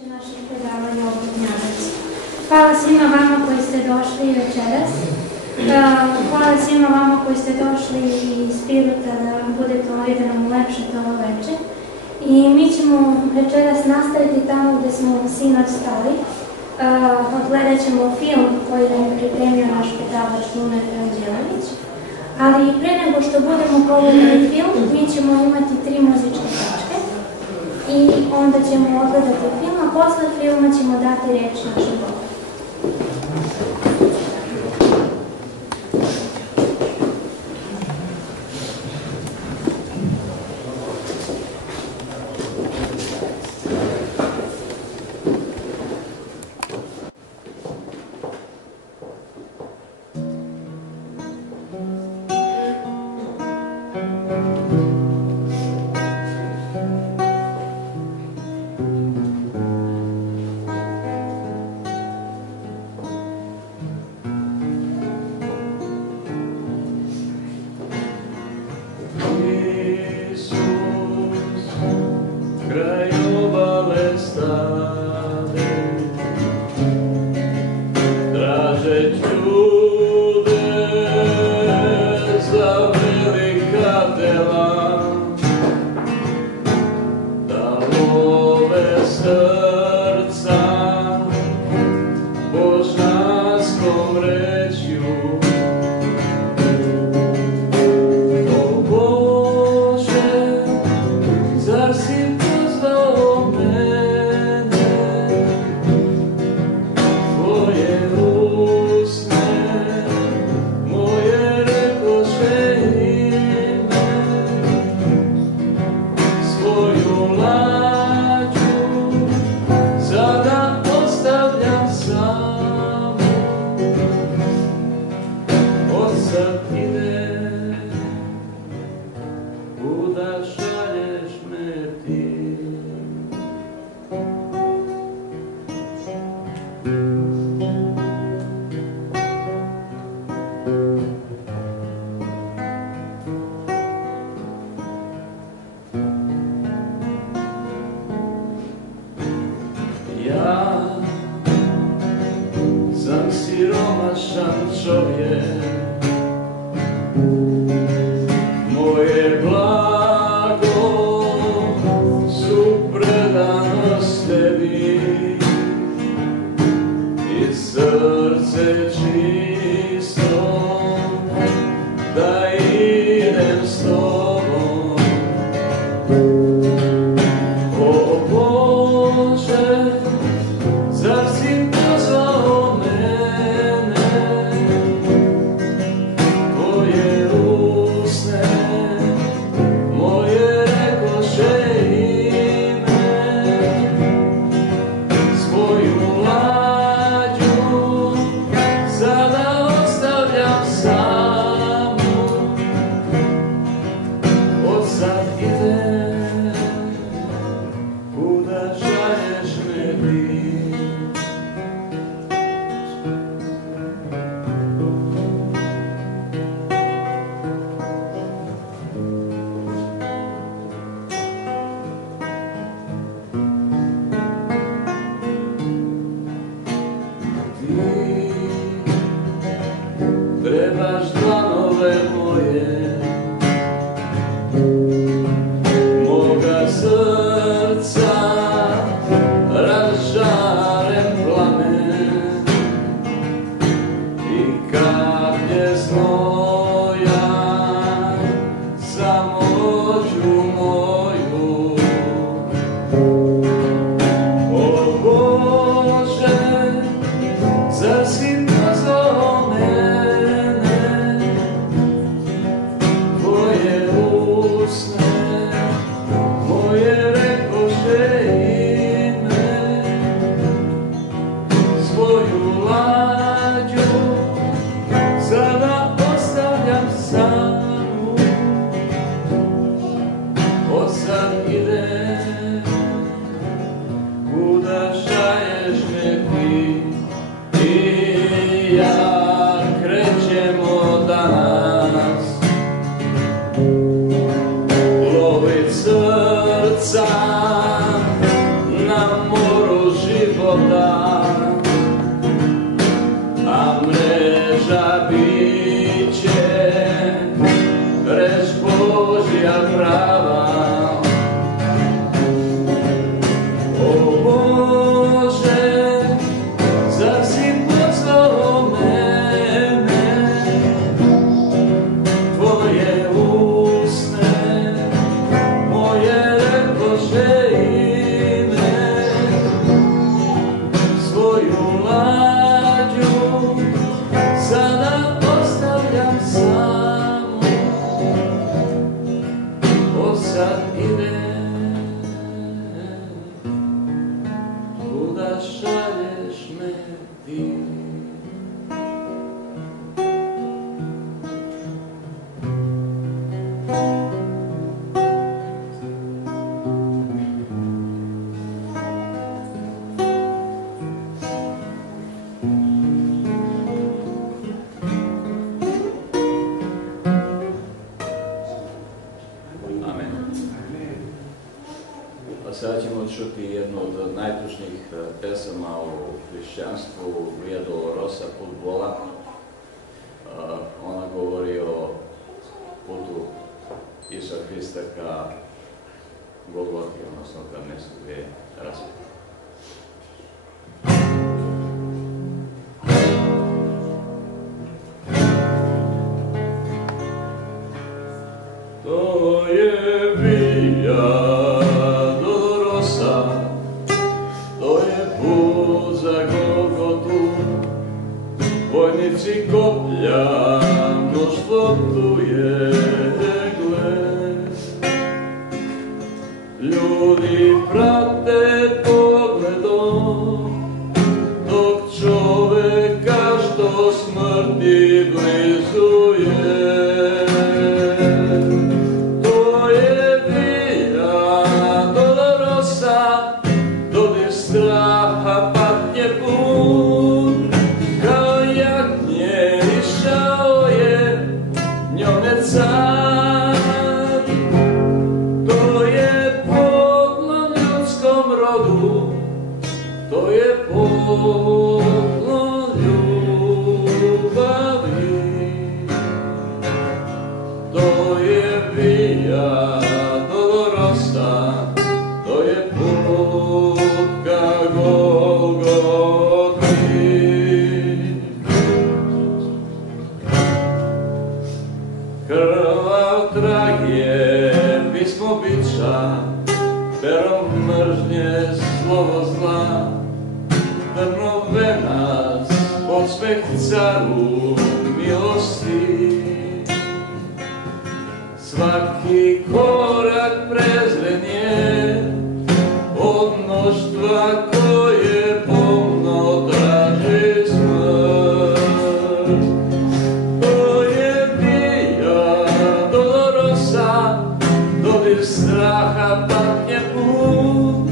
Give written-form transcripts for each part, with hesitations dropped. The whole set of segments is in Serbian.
će naših predavanja o Bubnjanac. Hvala svima vama koji ste došli večeras. Hvala svima vama koji ste došli iz Pirota da vam bude to i da nam ulepšate ovo večer. I mi ćemo večeras nastaviti tamo gde smo sinoć stali. Odgledat ćemo film koji nam je pripremio naš predavač Lunar Anđelović. Ali pre nego što budemo pogledali film, mi ćemo imati 3 muzičke tačke. I onda ćemo odgledati film, a posle filma ćemo dati reč našem govoru. Sada ćemo čuti jednu od najtužnijih pesama u hrišćanstvu, Via Dolorosa, Put bola. Ona govori o putu Isusa Hrista ka Golgoti, odnosno ka mjestu gdje je raspet. To je Via vojnici koplja, mnoštvo tu je gled. Ljudi prate pogledom tog čoveka što smrti blizu je. To je Via Dolorosa, dodir straha patnje pun. Car, to je poklon ljudskom rodu, to je poklon ljubavi. To je Via Dolorosa, to je put ka Golgoti. Krvav trag je pismo bića, perom mržnje slovo zla. Trnov venac, podsmeh caru milosti. Svaki korak prezren je od mnoštva koje pomno traži smrt. Dodir straha patnje pun,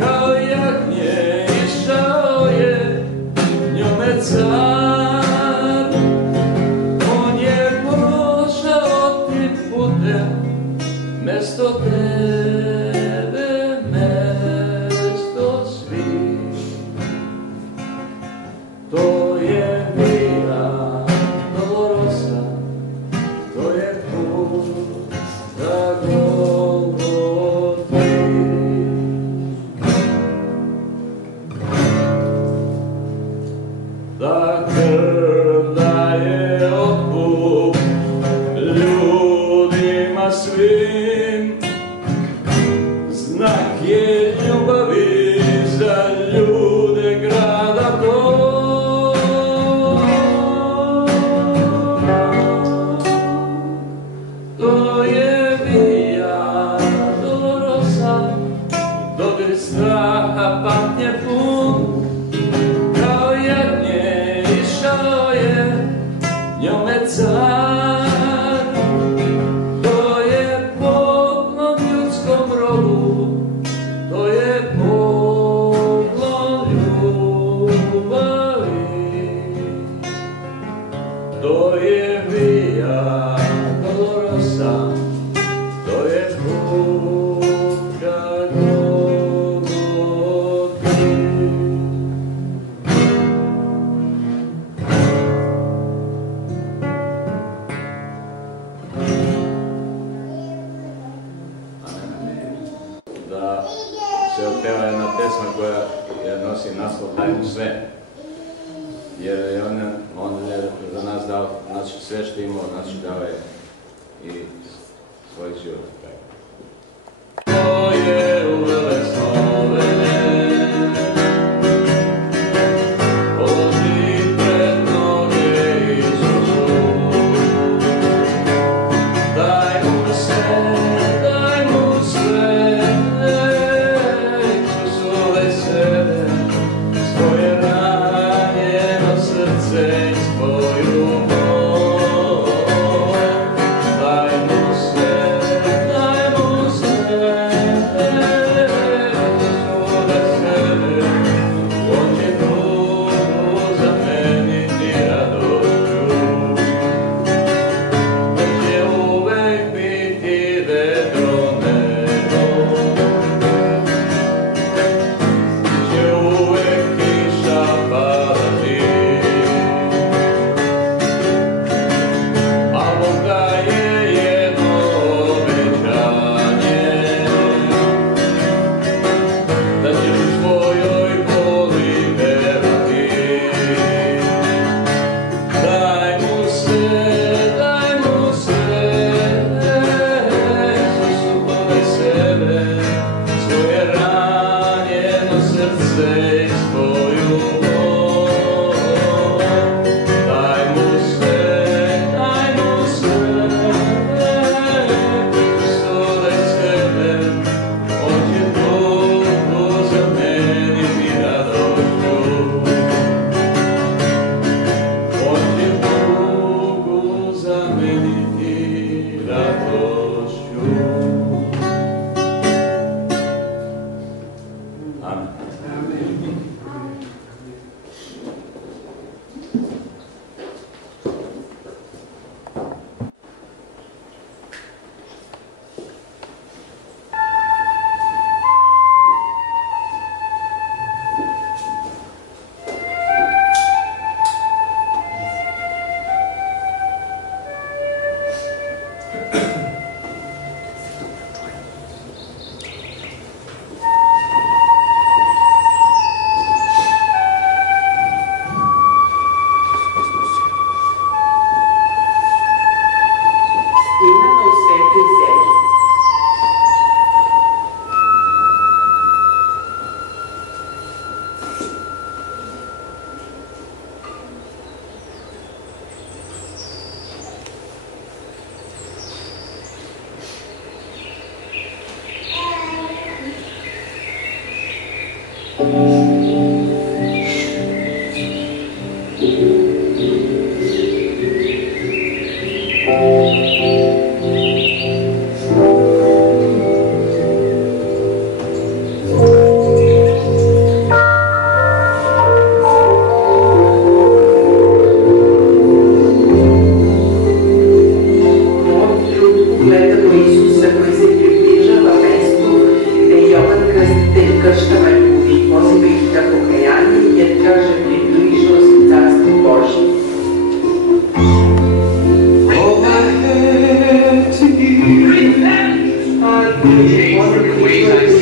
kao jagnje išao je njome car. On je prošao tim putem, mesto tebe, mesto svih. To je Via Dolorosa, to je put ka Golgoti. Ta krv daje otkup ljudima svim, znak je ljubavi za ljude grada tog. To je Via Dolorosa, dodir straha patnje pun, kao jagnje išao je njome car. To je poklon ljudskom rodu, to je poklon ljubavi. To je Via Dolorosa, to je put ka Golgoti. Da se otpeva jedna pesma koja nosi naslov Daj mu sve, jer je on je za nas dao, znači sve što imao, znači dao je i svoj život. To je uvele snove, položi pred noge Isusu. Daj mu sve, daj mu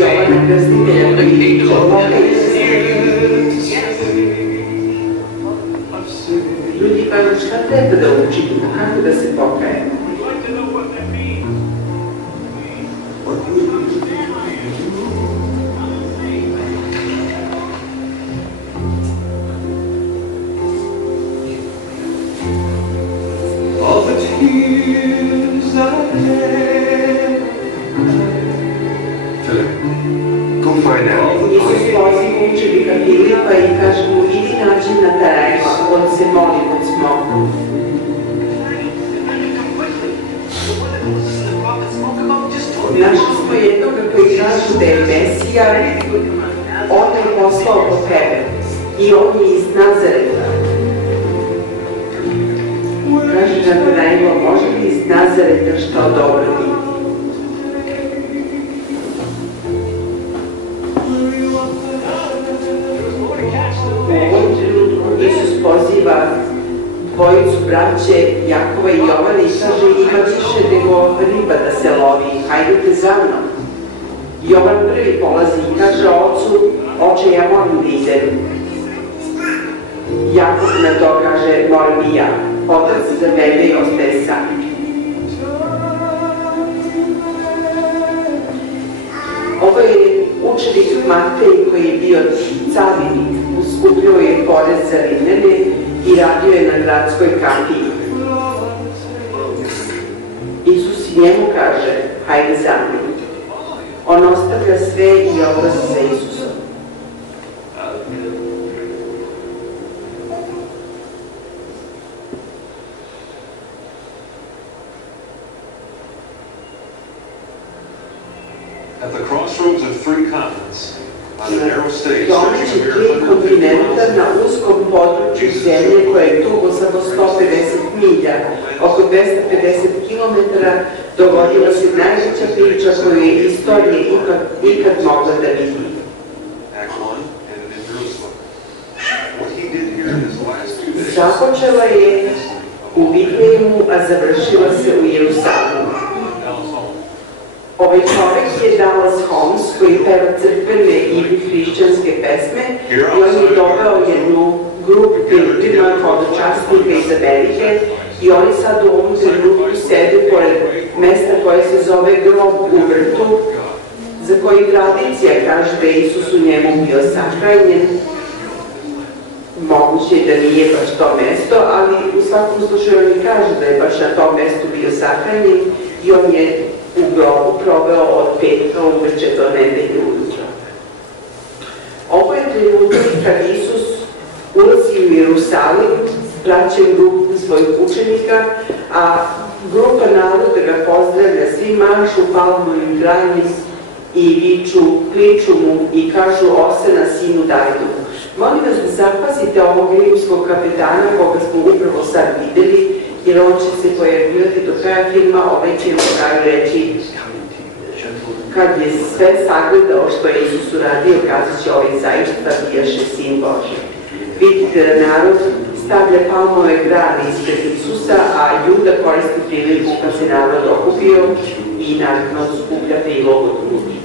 Jovana Krstitelja koji pokaje se. Ljudi kažu šta treba da učinimo, kako da se pokajemo. Isus poziva učenika Filipa i kaže mu idi nađi Natanaela, on se moli pod smokom. Našli smo jednoga koji kažu da je Mesija, on je poslao po tebe i on je iz Nazareta. Kaže Natanaela, može li iz Nazareta što dobro biti? Isus poziva dvojicu braće Jakova i Jovana i kaže ima više nego riba da se lovi, hajdete za mnom. Jovan prvi polazi i kaže ocu, oče ja moram da idem. Jakov na to kaže moram i ja. Otac zavede i ostaje sam. Ovo je učenik Matej koji je bio carinik, skupljao je porez za Rimljane i radio je na gradskoj kapiji. Isus njemu kaže, hajde za mnom. On ostavlja sve i odlazi za Isusom. At the crossroads of three continents, on a narrow stage, domaći tri kontinenta na uskom području zemlje koje je dugo samo 150 milja, oko 250 km, dogodila se najveća priča koju je istorija ikad mogla da vidi. Započela je u Vitlejemu, a završila se u Jerusalimu. Ovaj čovek je Dallas Holmes koji peva crkvene ili hrišćanske pesme i on je doveo jednu grupu pilgrima, hodočasnika iz Amerike i oni sad u ovom trenutku sede pored mesta koje se zove Grob u vrtu, za koji tradicija kaže da je Isus u njemu bio sahranjen. Moguće je da nije baš to mesto, ali u svakom slučaju oni kažu da je baš na tom mestu bio sahranjen i on je u grobu proveo od petka uveče do nedelje ujutro. Ovo je trenutak kad Isus ulazi u Jerusalim, praćen grupom svojih učenika, a grupa naroda ga pozdravlja, svi mašu palmovim granjem i viču, kliču mu i kažu Osana sinu Davidovu. Molim vas da zapazite ovog rimskog kapetana koga smo upravo sad videli, jer on će se pojavljati do kraja filma, ovaj će na kraju reći kad je sve sagledao što je Isus uradio, kazat će ovaj zaista bijaše sin Božji. Vidite da narod stavlja palmove grane ispred Isusa, a Juda koristi priliku kad se narod okupio i naravno skuplja prilog od ljudi.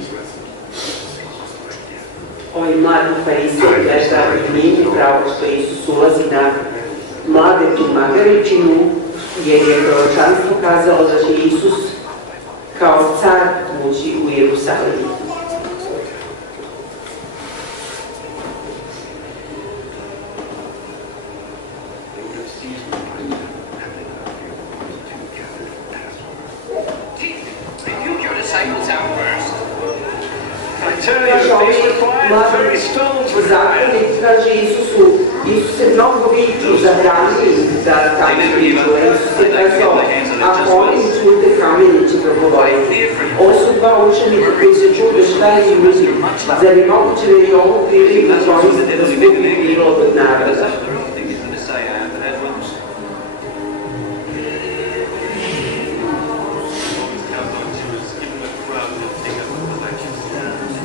Ovaj mladi farisej gleda njim pravo što Isus ulazi na mladetu Magaričinu, jer je proročanstvo kazalo da će Isus kao car ući u Jerusalim. Zakonik kaže Isuse mnogo viču za brani da tako viču. Isus je kazao, ako oni čute kameni će progovoriti. Ovo su dva učenika koji se čude šta je ljudi. Zar je moguće da je ovo priliku koristiti da skupi bilo od naroda?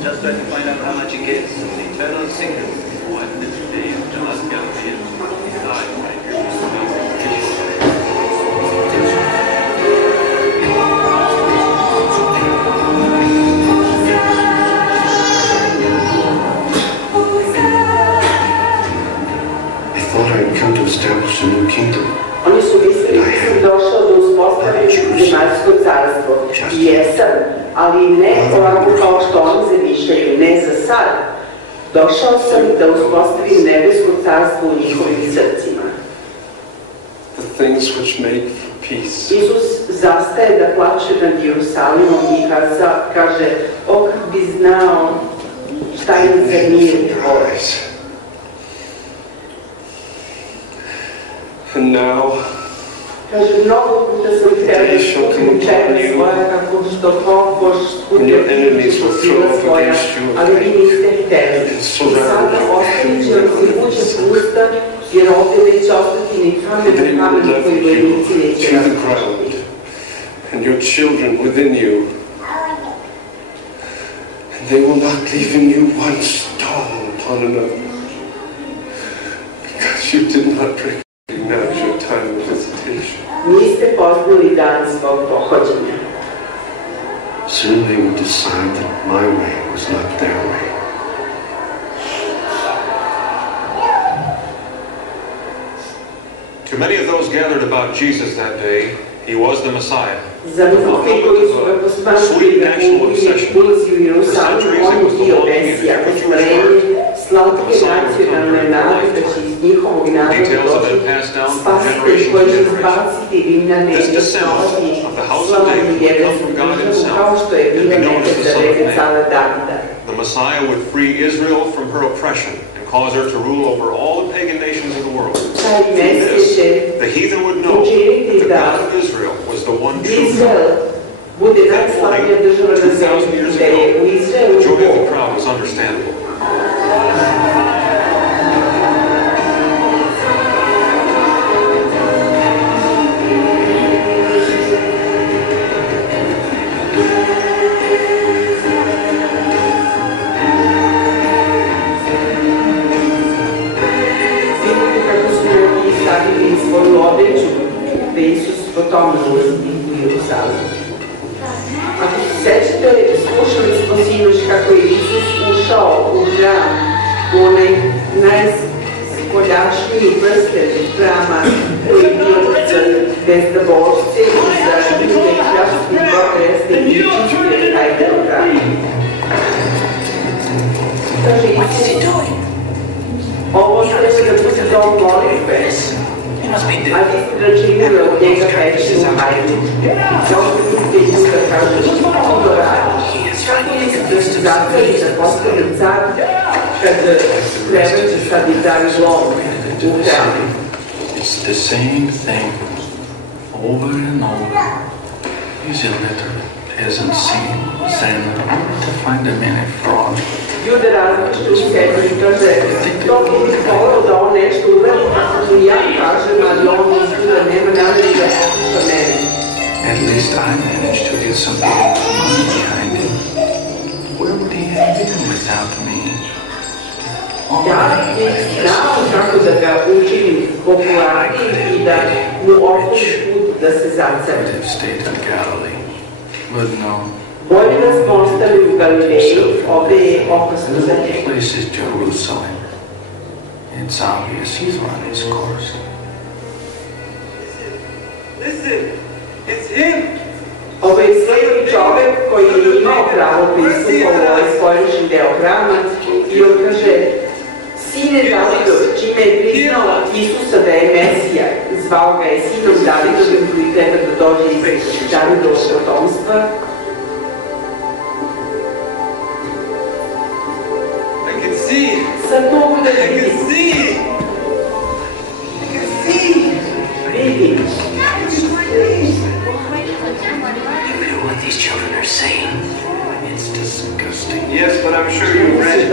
Just try to find out how much he gets. It's the eternal secret. What this day is just guaranteed. ovako kao što oni zamišljaju, ne za sad. Došao sam da uspostavim nebesko carstvo u njihovim srcima. The things which make for peace. Isus zastaje da plače nad Jerusalimom i kaže, o kad bi znao šta im za mir tvoj. And now, kaže, mnogo puta sam htjela da skupim čega svoja kako što Bož skupio Hristu sila svoja, ali vi niste htjeli. I sada ostavit će vam se kuće pusta, jer ovdje neće ostati ni kamen koji vojnici neće različiti. and your children within you, and they will not leave in you one stone upon another, because you did not recognize your time of visitation. Niste poznali dan svog pohođenja. Soon they would decide that my way was not their way. To many of those gathered about Jesus that day, he was the Messiah. Za mnogi koji su ga posmatrali da ulazi u Jerusalim, on je bio Mesija, ostvarenje slatke nacionalne nade da će iz njihovog naroda doći spasitelj koji će izbaciti Rimljane i osnovati slavnu jevrejsku državu kao što je bila nekad za vreme cara Davida. The Messiah would free Israel from her oppression and cause her to rule over all the pagan nations of the world. The heathen would know that the God of Israel was the one true God. That morning, 2,000 years ago, the joy of the crowd was understandable. Da Isus potom ulazi u Jerusalim. Ako se sećate, slušali smo sinoć kako je Isus ušao u hram, u onaj najspoljašniji prsten hrama koji je bio za bezdabošce i za ljude krasni progresni i čistije taj deo hrama. Kaže Isus, ovo treba da bude dom molitve. A vi ste račinili od njega večnu hajdu. Možete biti ljuda kaže, što to radi? Kako mislite da se zatvori da postane car kad treba će sad i pravi lom u hranu? It's the same thing over and over. These illiterate peasants seem to find a many fraud. Ljude različite u sebi i kaže, to bi volio da on nešto uveli, kako mu ja kažem, ali on izgleda nema namjeri da posluša mene. At least I managed to get some money behind him. Where would he have been without me? Ja bih znao kako da ga učinim popularnim i da mu otvorim put da se zacrne. I'd have stayed in Galilee, but no. Bolje da smo ostali u Galileji, ovdje je opasno za njega. The place is Jerusalem. It's obvious he's run his course. Listen, it's him. Ovo je sveti čovek koji je imao pravo pristupa u ovaj spoljašnji deo hrama i on kaže, sine Davidov, čime je priznao Isusa da je Mesija, zvao ga je sinom Davidovim koji treba da dođe iz Davidovog potomstva. Sad mogu da vidim. Vidim. What these children are saying, it's disgusting. Yes, but I'm sure you read it.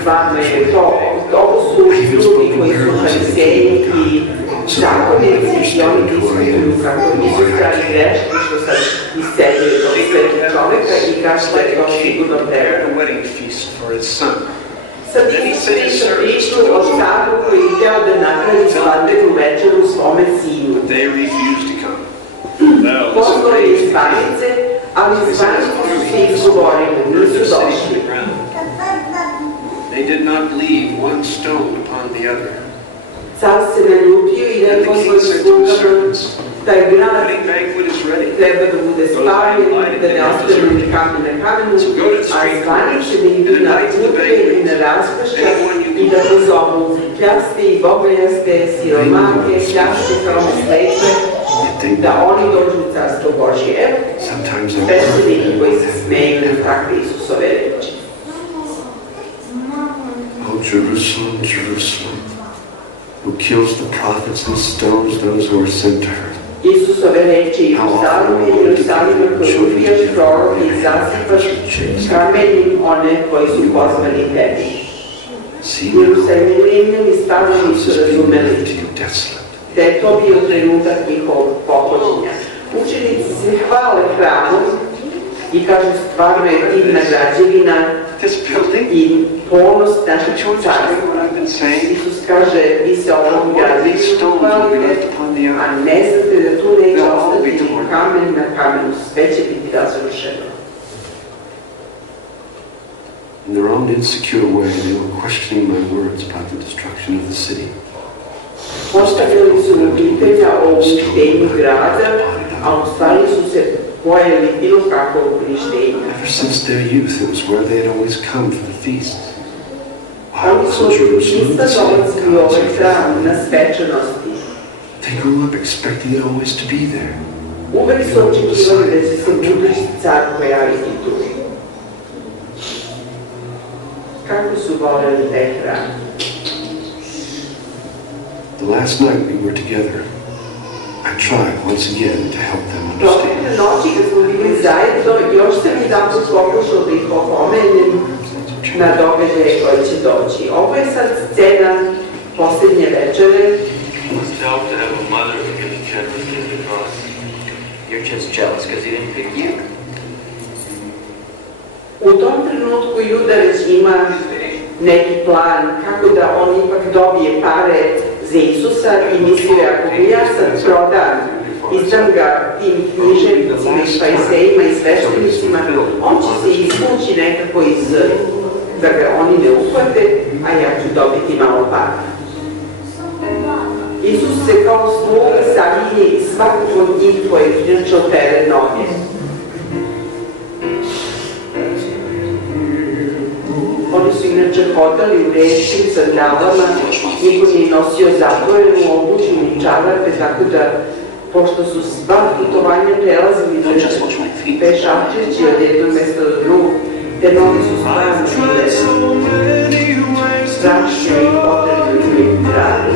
Stvarno je to. Ovo su ljudi koji su fariseji i zakonnici i oni diskutuju kako Isus pravi greške što sad isceljuje tog svetog čoveka i kaže da je to sigurno treba. Sad Isus priču o staru koji je hteo da napravi svadbenu večeru svome sinu. Pozvao je iz zvanice, ali zvanice su se izgovorili, nisu došli. They did not leave one stone upon the other. Car se naljutio i rekao svojim slugama, taj grad wedding banquet is ready. treba da bude spaljen, da ne ostane ni kamen na kamenu, a zvanice da idu na putve i na raskršće i da pozovu kljaste i bogoljaste, siromake, kljaste, hrome, slepe, da oni dođu u Carstvo Božje. Evo, svešteniki koji se smeju na takve Isusove reči. Oh, Jerusalem, Jerusalem, who kills the prophets and stones those who are sent to her. Isusove reči, Jerusalime, koji ubijaš proroke i zasipaš kamenjem one koji su pozvani tebi. Jerusalime, Rimljani stavno nisu razumeli da je to bio trenutak njihovog pohođenja. Učenici se hvale hramom i kažu stvarno je divna građevina i ponos našeg carstva. Isus kaže, vi se ovom građevinu hvalite, a ne znate da tu neće ostati kamen na kamenu, sve će biti razrušeno. In their own insecure way, they were questioning my words about the destruction of the city. Postavili su mu pitanja o uništenju grada, a u stvari su se bojali bilo kakvog uništenja. Ever since their youth, it was where they had always come for the feast. Oni su ista dolazili u ovaj hram na svečanosti. They grew up expecting it always to be there. Uvek su očekivali da će se budući car pojaviti tu. Kako su voljeli taj hram? The last night we were together, I tried once again to help them understand. Protekle noći kad smo bili zajedno, još sam jedan put pokušao da ih opomenem na događaje koje će doći. Ovo je sad scena posljednje večere. Must help to have a mother who gives generously to the cross. You're just jealous because he didn't pick you. U tom trenutku Judas ima neki plan kako da on ipak dobije pare za Isusa i mislio je ako bi ja sad prodam, izdam ga tim književnicima i farisejima i sveštenicima, on će se izvući nekako da ga oni ne uhvate, a ja ću dobiti malo para. Isus se kao sluga savinje i svakog od njih pojedinačno pere noge. Oni su inače hodali u rečnim sandalama, niko nije nosio zatvorenu obuću ni čarape, tako da, pošto su sva putovanja prelazili pešačeći od jednog mesta do drugog, te noge su stvarno bile strašne i potrebne i rade.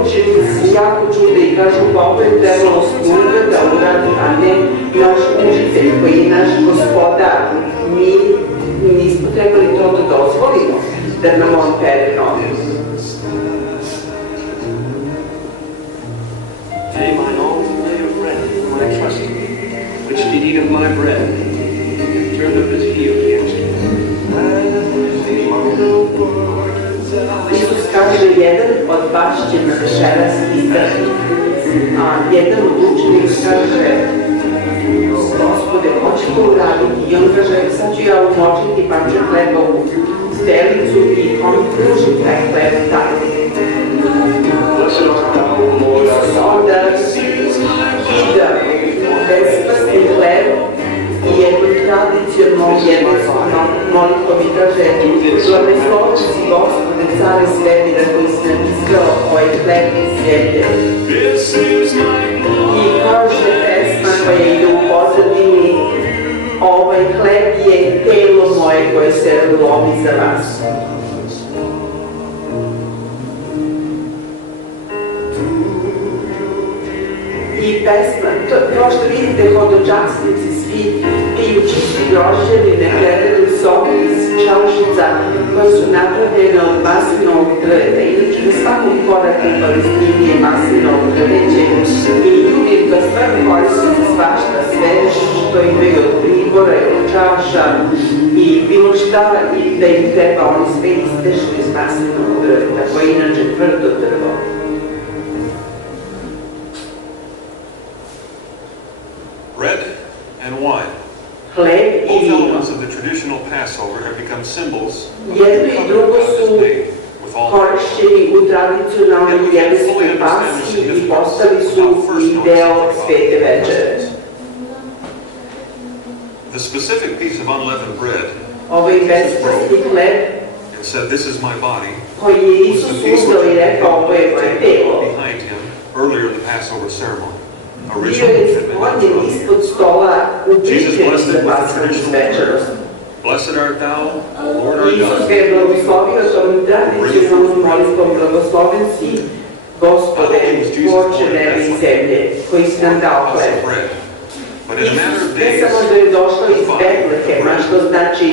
Učenici se jako čude i kažu pa ovo je trebalo sluga da uradi, a ne naš učitelj koji je naš gospodar. Mi nismo trebali to da dozvolimo, da nam on pere noge. Today mine always lay a friend whom I trusted, which did eat of my bread, and turned up his heel against me. Isus kaže, jedan od vas će na večeras izdati, a jedan od učenika kaže, Gospode, hoće to uraditi? I on kaže, sad ću ja umočiti parče hleba u stelicu i on pruži taj hleb tako. Isus onda ida besplatni hleb i jedno tradicionalno jednostavno molitvom i kaže, blagoslovi si Gospode, care svemira koji si nam izgrao ovaj hleb iz zemlje. I kaže pesma koja ide u pozadini, ovaj hleb je telo moje koje se lomi za vas. I pesma, kao što vidite, hodočasnici svi piju čisti grožđevine, gledaju sobu iz čašica koje su napravljene od maslinovog drveta. Inače, na svakom koraku u Palestini je maslinovo drveće i ljudi ga stvarno koriste za svašta, sve što imaju od pribora i od čaša i bilo šta i da im treba, oni sve istešu iz maslinovog drveta, koje je inače tvrdo drvo. Bread and wine. Hleb i vino. Of the traditional Passover have become symbols of Jedno the i covenant drugo God has su made with all people. korišćeni u tradicionalnoj jevrejskoj pasji i postali su i deo svete večere. The specific piece of unleavened bread Ovaj bespasti hleb and said, "This is my body," koji je Isus uzeo i rekao, ovo je moje telo, behind him earlier in the Passover ceremony. bio Originally je had been sklonjen ispod stola u pripremi za paskalnu svečanost. Blessed art thou, O Lord our Isus God. ga je blagoslovio tom tradicionalnom molitvom, blagosloven si, Gospode, Tvorče nebe i zemlje, koji si nam dao hleb. But in a matter Isus of ne days, samo da je došao iz Betlehema, što znači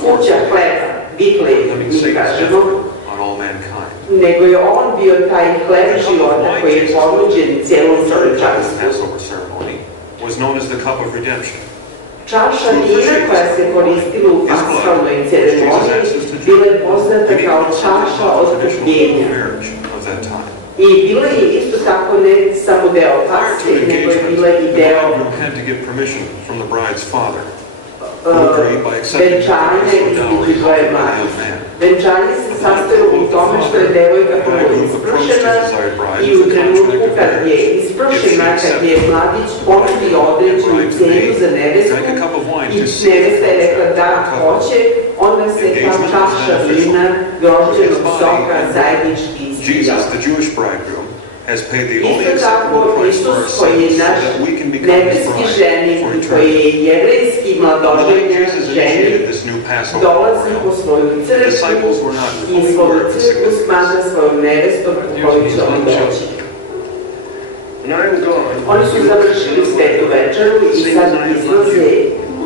kuća hleba, Bitlej, mi kažemo, on all mankind. nego je on bio taj hleb života koji je ponuđen cijelom The čovječanstvu. Passover ceremony was known as the cup of redemption. Čaša vina koja se koristila u paskalnoj ceremoniji bila je poznata kao čaša otkupljenja. Of that time. I bila je isto tako ne samo deo pasje, nego je bila i The deo bridegroom had to get permission from the bride's father, who agreed by accepting venčanja the između dowry dvoje of the mladi. young man. Venčanje se sastoji u tome što je devojka prvo isprošena i u trenutku kad je isprošena, kad je mladić ponudio određenu cenu za nevestku i nevesta je rekla da hoće, onda se ta čaša vina grožđenog soka zajednički ispila. Jesus, the Jewish bridegroom, has paid the only Isto tako, acceptable price for our Isus koji je sins so naš that we can become His nebeski bride ženik, for koji eternity. je jevrejski When mladoženja Jesus initiated ženik, this new Passover dolazi po memorial, svoju crkvu disciples were not i fully svoju aware of the crkvu significance. smatra svojom nevestom u koju će on doći. When I'm gone, Oni su završili svetu večeru i sad izlaze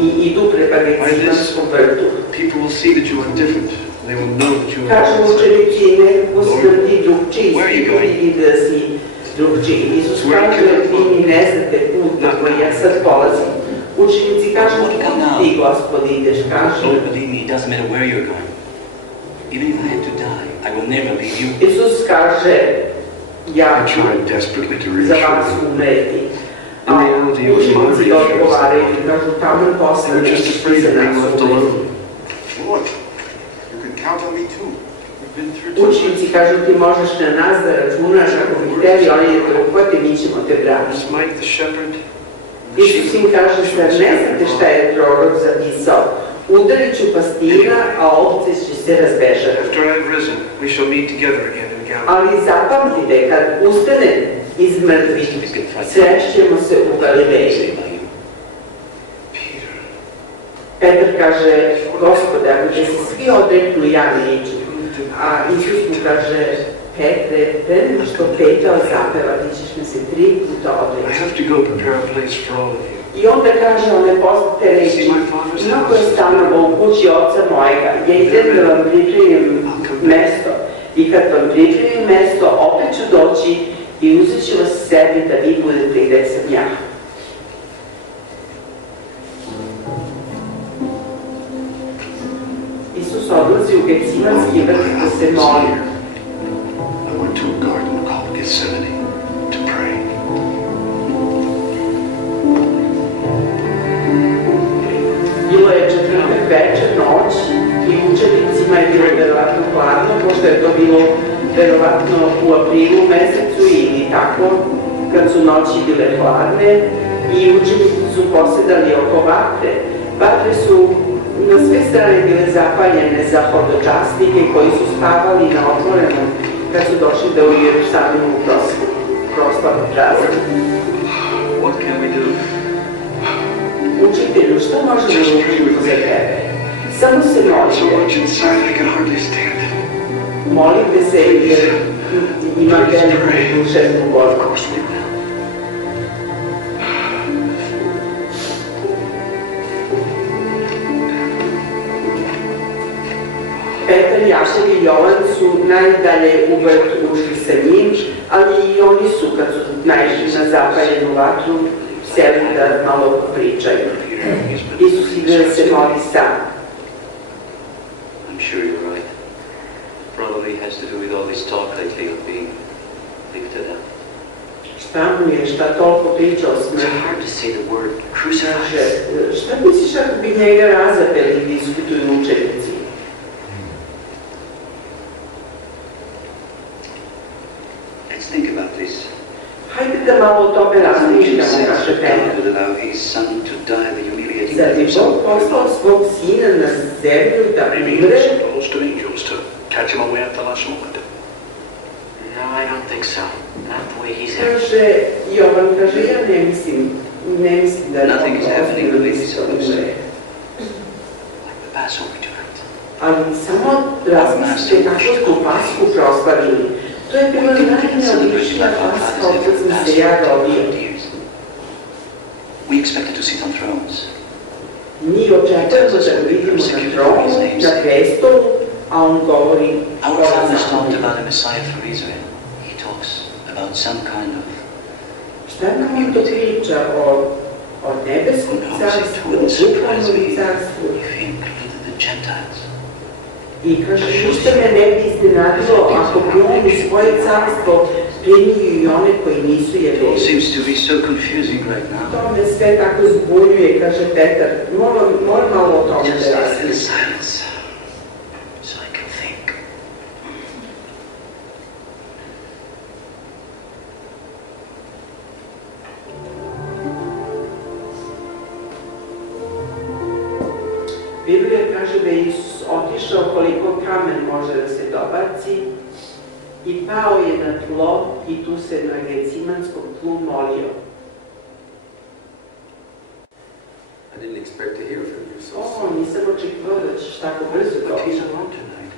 i idu prema Gecimenskom vrtu. people will see that you are different. They will know that you are Kažu učenici, nekako si da ti drugčiji, Where are you svi going? vidi da si drugčiji. Isus kaže, vi mi ne znate put na koji ja sad polazim. Učenici kažu, kud ti, Gospod, ideš, kaže. Lord, believe me, it doesn't matter where you're going. Even if I have to die, I will never leave you. Isus kaže, ja I ću tried desperately to za vas reassure them. umreti. In reality, it was my Učenici odgovaraju i kažu, tamo They posle were just afraid za of being nas left umreti. alone. Lord, you can count on me too. We've been through too Učenici kažu, ti možeš na nas da računaš, ako bi hteli, oni je te uhvate, mi ćemo te braniti. much. Mike the shepherd, Isus im kaže, zar ne znate šta je prorok zapisao? Udarit ću pastira, a ovce će se razbežati. after I've risen, we shall meet together again in Galilee. Ali zapamtite, kad ustane iz mrtvih, srešćemo se u Galileji. Saved by you. Peter, Petar kaže, Gospode, ako će se svi odreknu, ja neću. A Isus mu kaže, Petre, pre nego što petao zapeva, ti ćeš me se 3 puta I odreći. have to go prepare a place for all of you. I onda kaže, one poznate reči, mnogo je stanova u kući oca mojega, ja idem da vam pripremim mesto. I kad vam pripremim mesto, opet ću doći i uzet ću vas sebi da vi budete gde sam ja. Isus odlazi u Gecimanski vrt da se moli. I went to a garden called Gethsemane to pray. Bilo je četvrtak večer, noć i učenicima je bilo verovatno hladno, pošto je to bilo verovatno u aprilu mesecu ili tako, kad su noći bile hladne i učenici su posedali oko vatre. Vatre su na sve strane bile zapaljene za hodočasnike koji su spavali na otvorenom kad su došli da u Jerusalimu proslavu praznik. What can we do? Učitelju, šta možemo da učinimo za tebe? Samo se So molite. much inside I can hardly stand it. Molite se jer ima veliku duševnu Of borbu. course we will. Petar, Jakov i Jovan su najdalje u vrt ušli sa njim, ali i oni su, kad su naišli na zapaljenu vatru, seli da malo popričaju. Isus ide da se moli sam. I'm sure you're right. Probably has to do with all this talk lately of being lifted up. Šta mu je, šta toliko priča o smrti? It's hard to say the word crucified. Kaže, šta misliš ako bi njega razapeli i diskutuju učenici? Let's think about this. Hajde da malo o tome razmišljamo, kaže Petar. Zar bi Bog poslao svog sina na zemlju da umre? No, I don't think so. Not the way he's Kaže, Jovan kaže, ja ne mislim da je Nothing is happening the way Bog he's poslao supposed to. umre. Like the Passover tonight. Ali samo razmislite kako smo Pasku proslavili. To je bila najneobičnija Paska od kad sam se ja rodio. We expected to sit on thrones. Mi očekujemo da ga vidimo na tronu, na prestolu, a on govori Our fathers talked about a Messiah for Israel. He talks about some kind of... Šta nam on to priča o nebeskom carstvu, o duhovnom carstvu? He included the Gentiles. I kaže, ništa me ne bi iznenadilo ako bi on u svoje carstvo primio i one koji nisu It all Jevreji. seems to be so confusing right now. To me sve tako zbunjuje, kaže Petar. Moram malo o tome Just da in razmišljam. silence, so I can think. Biblija kaže da je Isus otišao koliko kamen može da se dobaci i pao je na tlo i tu se na Gecimanskom tlu molio. I didn't expect to hear from you so O, soon. nisam očekivao da ćeš tako brzo But he's doći. alone tonight.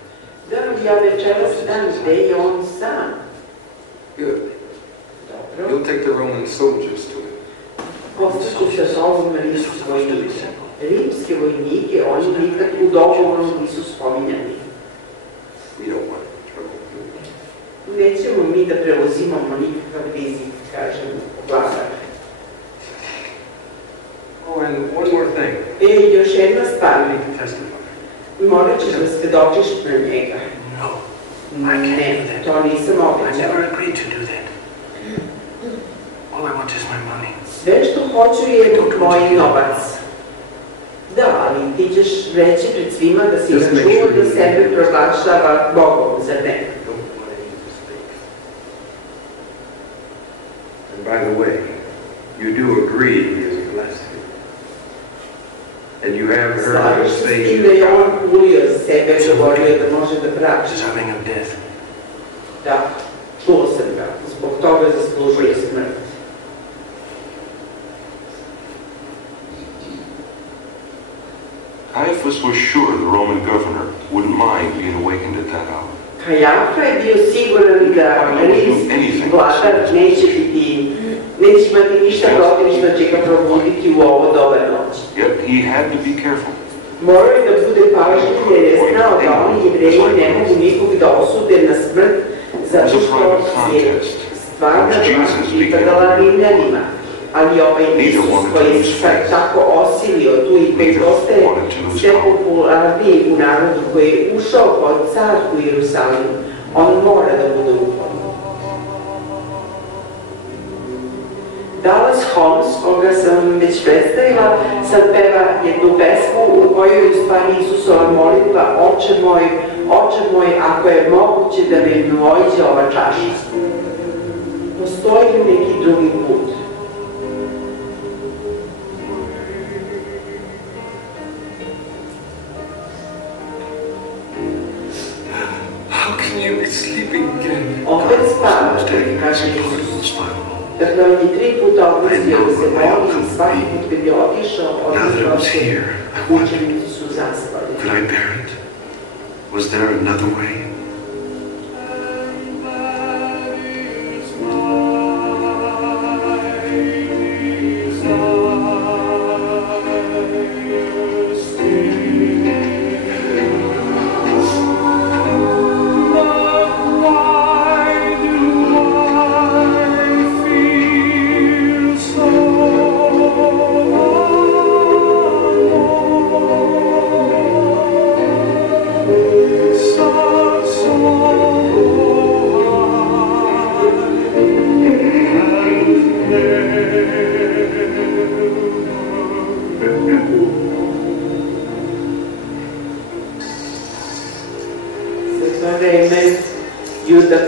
Da, ja večeras dan gde je on sam. Good. Dobro. You'll take the Roman soldiers to him. Postiću sa sobom na nisu vojnike. Rimske vojnike, oni nikad u dogovoru nisu spominjani. We don't want any trouble. Nećemo mi da preuzimamo nikakav rizik, kažem, vladar. Oh, and one more thing. Još jedna stvar, I need to testify. morat ćeš da svedočiš na njega. No, I can't Ne, do that. to nisam I obećao. never agreed to do that. All I want is my money. Sve što hoću je moj novac. Da, ali ti ćeš reći pred svima da si ga čuo da sebe proglašava Bogom, zar ne? Don't want any to speak. And by the way, you do agree he is blasphemy. And you have heard Slaviš him se s say tim da je on ulio sebe, govorio da može da pravi. Deserving of death. Da, čuo sam ga, zbog toga zaslužuje smrt. Caiaphas was sure the Roman governor wouldn't mind being awakened at that hour. Kajafa je bio siguran da rimski vladar neće imati ništa protiv što će ga probuditi u ovo doba noći. Yet he had to be careful. Morao je da bude pažljiv jer je znao da oni Jevreji ne mogu nikog da osude na smrt zato što je stvarna pripadala Rimljanima. Ali ovaj Isus koji je sad tako osilio tu i koji postaje sve popularniji u narodu koji je ušao kao car u Jerusalimu, on mora da bude uporan. Dallas Holmes, koga sam već predstavila, sad peva jednu pesmu u kojoj je u stvari Isusova molitva Oče moj, ako je moguće da me mimoiđe ova čaša. Postoji li neki drugi put? how can you be sleeping again? Opet spavaš, kaže Isus. Dakle, on je 3 puta obrstio da se moli i svaki put kad je otišao, učenici su zaspali. Could I bear it? Was there another way? So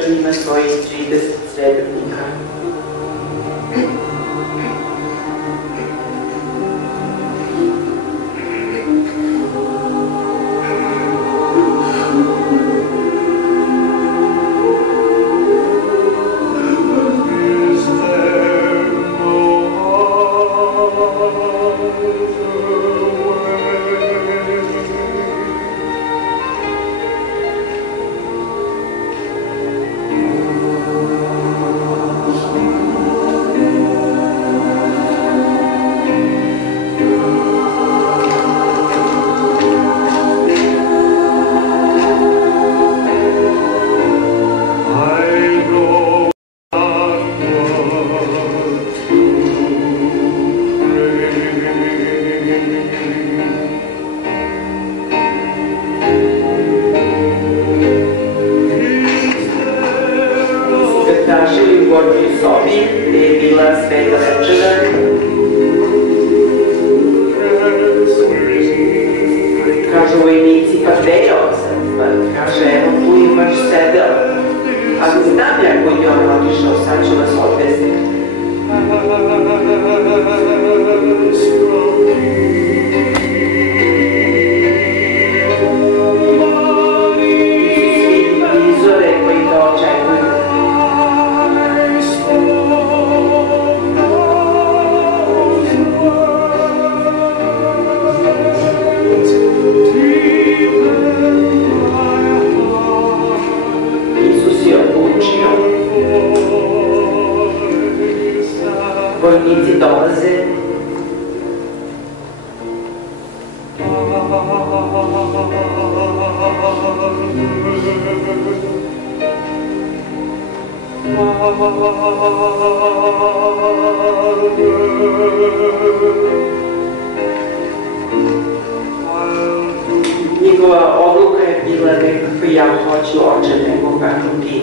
kaže ima svojih 30 srebrnika. Njegova odluka je bila nekako ja hoću oče nego kako ti.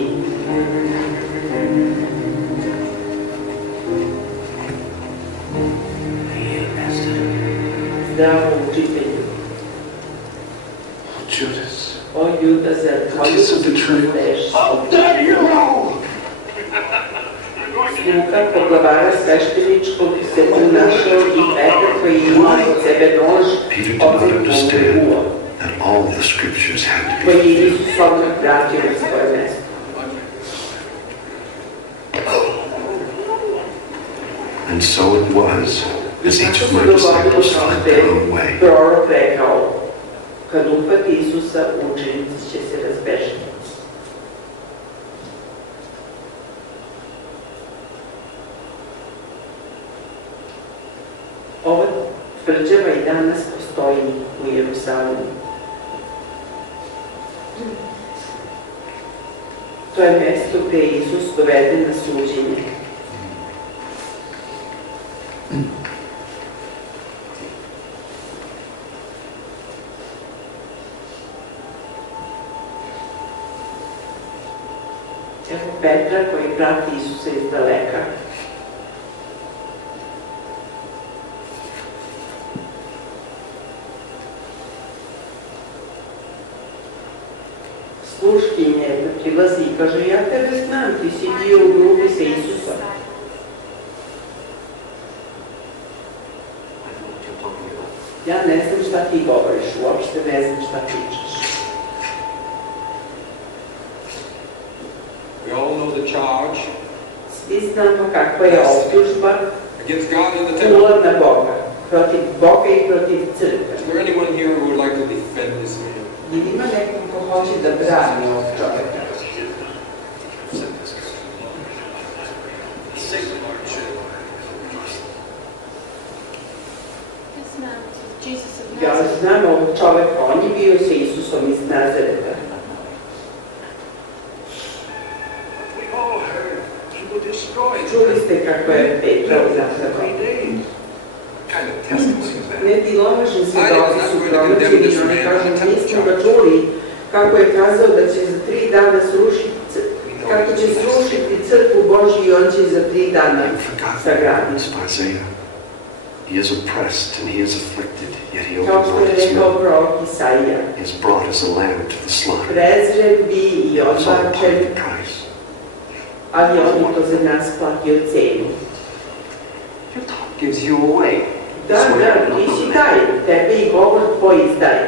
Zdravo učitelju. Judas. O Judas, Kiss of betrayal. How dare you! Sluka poglavara svešteničkog se tu našao i Petar koji ima od sebe nož opet uvo. Koji je Isus odmah vratio na svoje mesto. And so it was, as each of my disciples went their own way. Prorok rekao, kad uhvati Isusa, učenici će se razbežati. Ova tvrđava i danas postoji u Jerusalimu. To je mesto gde je Isus doveden na suđenje. Evo Petra koji prati Isusa iz daleka. Sluškinje prilazi i kaže, ja tebe znam, ti si bio u grupi sa Isusom. Ja ne znam šta ti govoriš, uopšte ne znam šta pričaš. We all know the charge. Svi znamo kakva je optužba against God and the temple. Ulad na Boga, protiv Boga i protiv crkve. Is there anyone here who would like to defend this man? Ima nekom ko hoće da brani ovog čoveka. Ja znam ovog čoveka, on je bio sa Isusom iz Nazareta. Čuli ste kako je Petra zapravo. Neki lomažni svedoci su proročili, oni kažu, mi smo ga čuli kako je kazao da će za 3 dana srušiti, kako će srušiti crkvu Božju i on će za 3 dana sagraditi. He is oppressed and he is afflicted, yet he Kao opened što not je his rekao mouth. prorok Isaija, He is brought as a lamb to the slaughter. prezren bi i He has all odbačen paid the price. ali on je to za nas platio cenu. Your talk gives you away. Da, ti si taj, tebe i govor tvoj izdaje.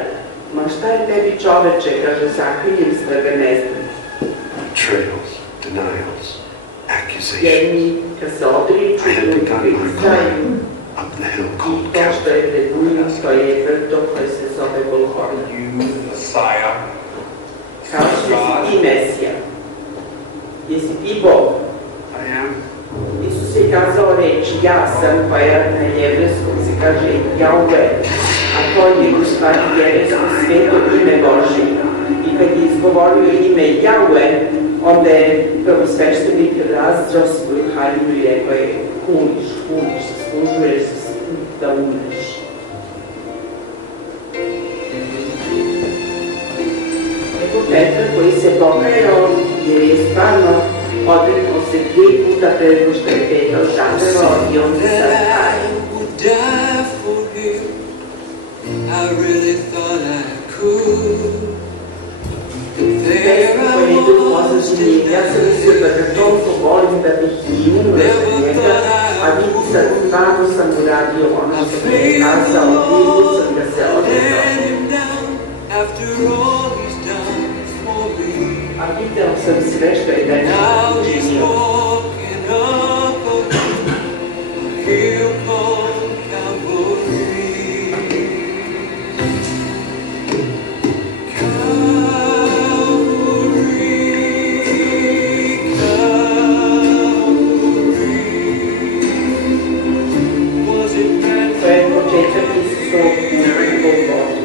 Ma šta je tebi čoveče, kaže, zaklinjem se da ga ne znam. Betrayals, denials, accusations. Jedni, kad se odriču, drugi izdaju. Up the hill called I to što je pred njim, to je vrto koje se zove Golgota. Messiah. Kao što si ti Mesija. Jesi ti Bog? I am. Isus je kazao reč ja sam, koja na jevrejskom se kaže Jahve, a to je u stvari jevrejsko sveto ime Božje. I kad je izgovorio ime Jahve, onda je prvosveštenik razdrao svoju haljinu i rekao je kuniš, zaslužuješ da umreš. Evo Petar koji se pokajao jer je stvarno odrekao se 3 puta pre nego što je Petar zamerao i on se sad kaja. Pesma koja ide u pozadini, ja sam mislio da ga toliko volim da bih i umro za njega, a vidi sad stvarno sam uradio ono što mi je kazao, vidio sam da se odrekao. A video sam sve što je dečko učinio. To je početak Isusovog puta Golgotu.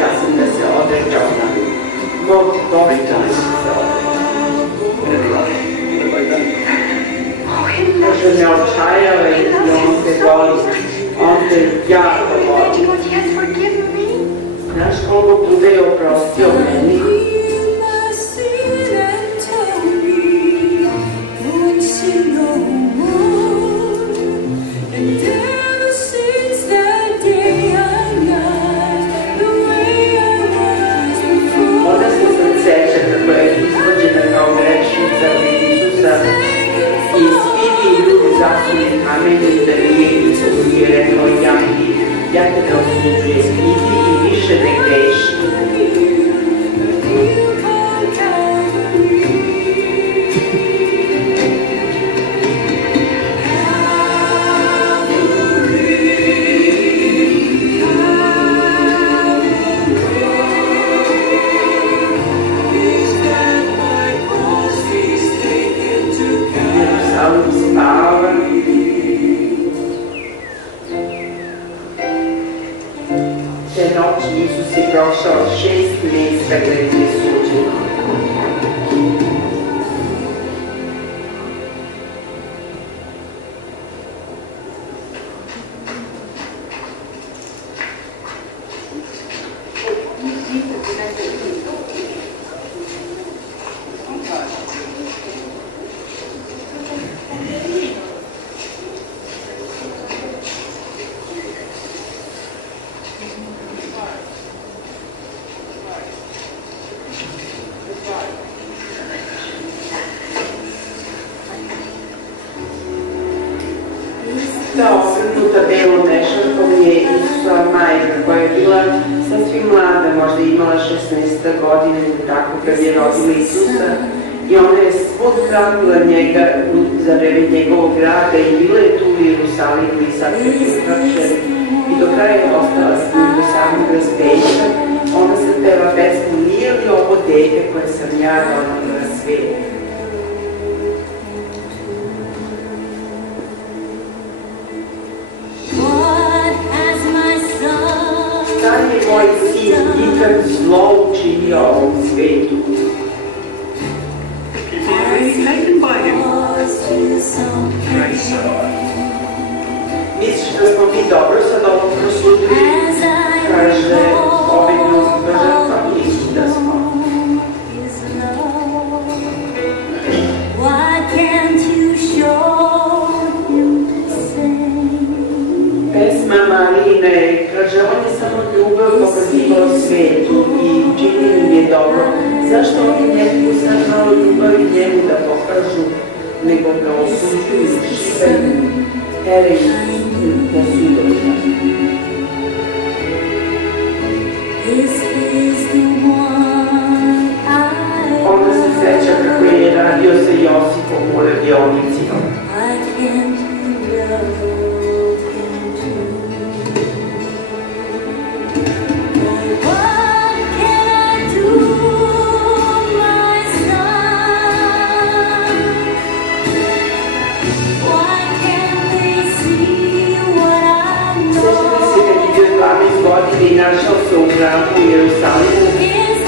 Ja sam da se odrekao na Bog došao da se odrekao. Može me očajava i on te voli, on te jako voli. Znaš koliko puta je oprostio meni? I svi ljudi zasuje kamenju da nije Isus i rekao ja te ne osuđujem, idi i više ne greši. Isus je prošao 6 mjesta gdje je suđeno. Ta osvrnuta belom mešakom je Isusova majka koja je bila sasvim mlada, možda imala 16 godina ili tako kad je rodila Isusa i ona je svud pratila njega za vreme njegovog rada i bila je tu u Jerusalimu i sad je uhapšen i do kraja je ostala s njim do samog raspeća. Ona se peva pesmu Nije li ovo dete koje sam ja donala na svijet? Moj sin ikad zlo učinio ovom svetu. Misliš da smo mi dobro sad ovo prosudili? Kaže, ove ljudi žrtva, misli da smo. Pesma Marine, kaže, on je samo ljubav pokazivao svijetu i čini Zašto oni ne mogu sad malo ljubavi njemu da pokažu, nego ga osuđuju, šipaju, teraju po sudovima? Ona se seća kako je radio sa Josipom u radionicima. I našao se u hramu u Jerusalimu,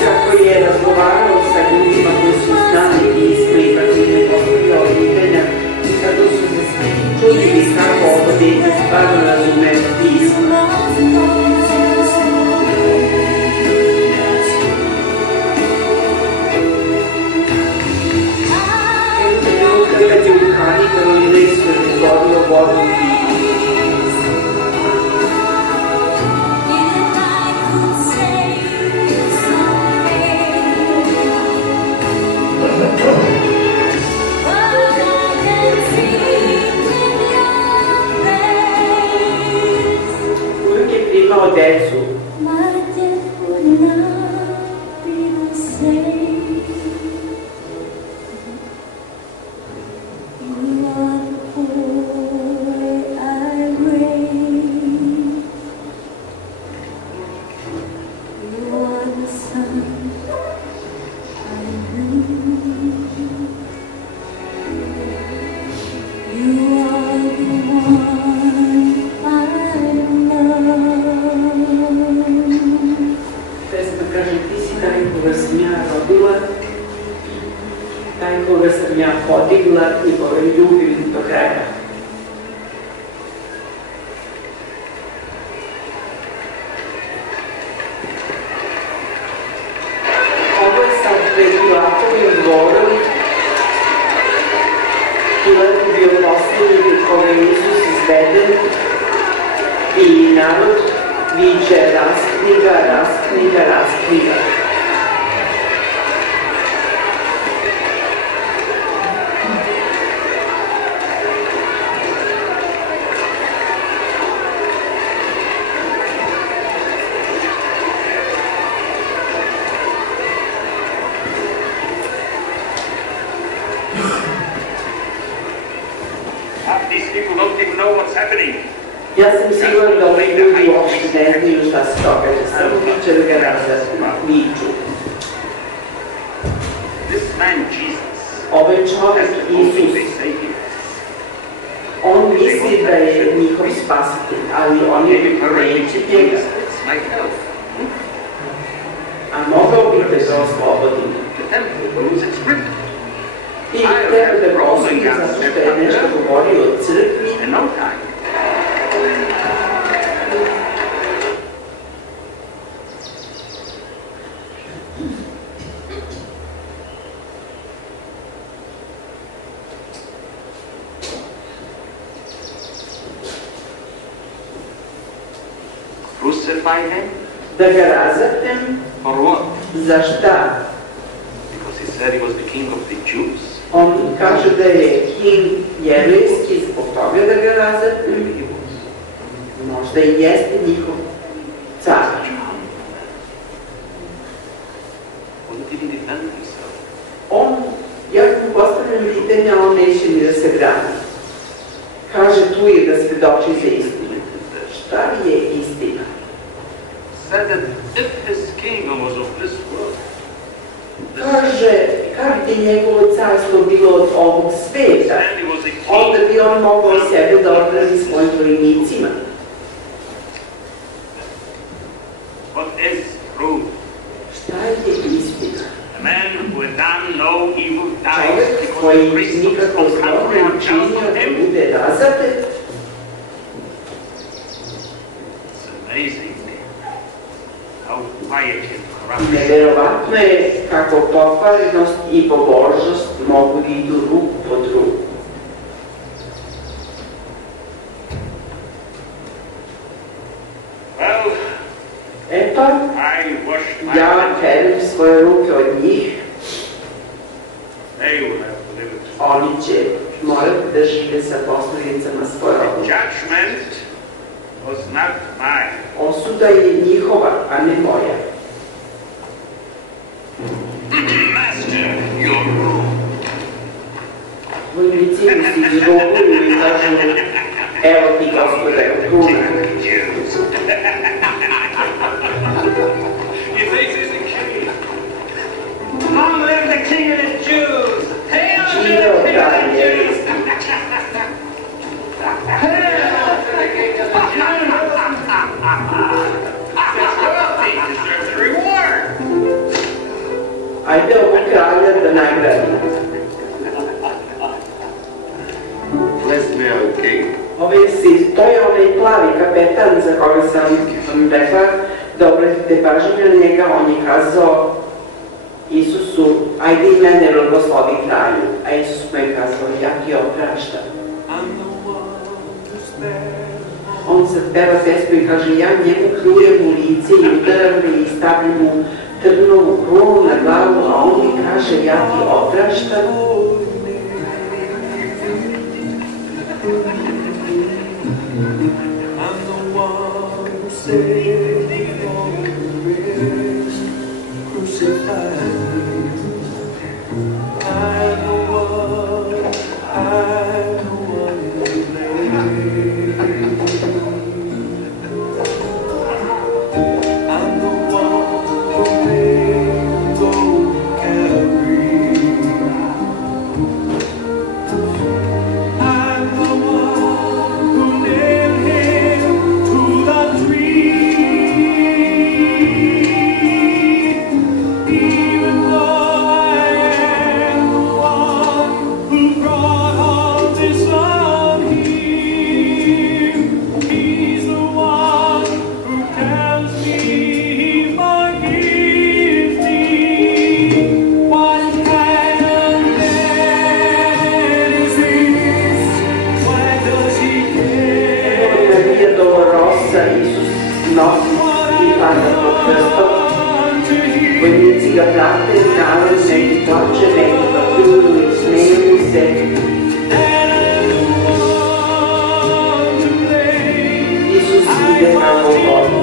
kako je razgovarao sa ljudima koji su znali pismo i kako im je postavljao pitanja i kako su se svi čudili kako ovo dete stvarno razume pismo. Kad je u Hani Galilejskoj izgodio vodu i imao decu. Ja sam siguran da ovi ljudi uopšte ne znaju šta se događa, samo viče da ga viču. Ovaj čovjek Isus, on misli da je njihov spasitelj, ali oni neće njega. A mogao bi te ga osloboditi. I treba da ga osudi zato što je nešto govorio o crkvi. Da ga razapnem? Za šta? On kaže da je king jevrejski, zbog toga da ga razapnem. Možda i jeste njihov car. Ja mu postavljam pitanja, on neće ni da se brani. Kaže, tu je da svedoči za istinu. Šta je istina? Kaže, kad bi njegovo carstvo bilo od ovog sveta, onda bi on mogao sebe da odbrani svojim vojnicima. Šta je istina? Čovjek koji nikako zlo ne učinio da bude razapet, neverovatno je kako pokvarenost i pobožnost mogu da idu ruku pod ruku. E pa, ja perim svoje ruke od njih Oni će morati da žive sa posljedicama svoje odluke. Osuda je njihova, a ne moja. Vojnici mi si izvoguju i kažu, evo ti gospode, kruna. Long live the king of the Jews! Hail to the Živeo king of taj the je. Jews! Hail to the king of the Jews! This royalty deserves a reward! Ajde ovog kralja da nagradimo. Blessed be our king. To je onaj plavi kapetan za koga sam vam rekla da obratite pažnju na njega. On je kazao Isusu, ajde i mene blagoslovi kralju. A Isus mu je kazao, ja ti opraštam. On se peva pesmu i kaže, ja njemu pljujem u lice i udaram me i stavljam mu trnovu krunu na glavu, a on mi kaže, ja ti opraštam. Vojnici ga prate, narod neki plače, neki ga pljuju i smeju se. Isus ide na Golgotu.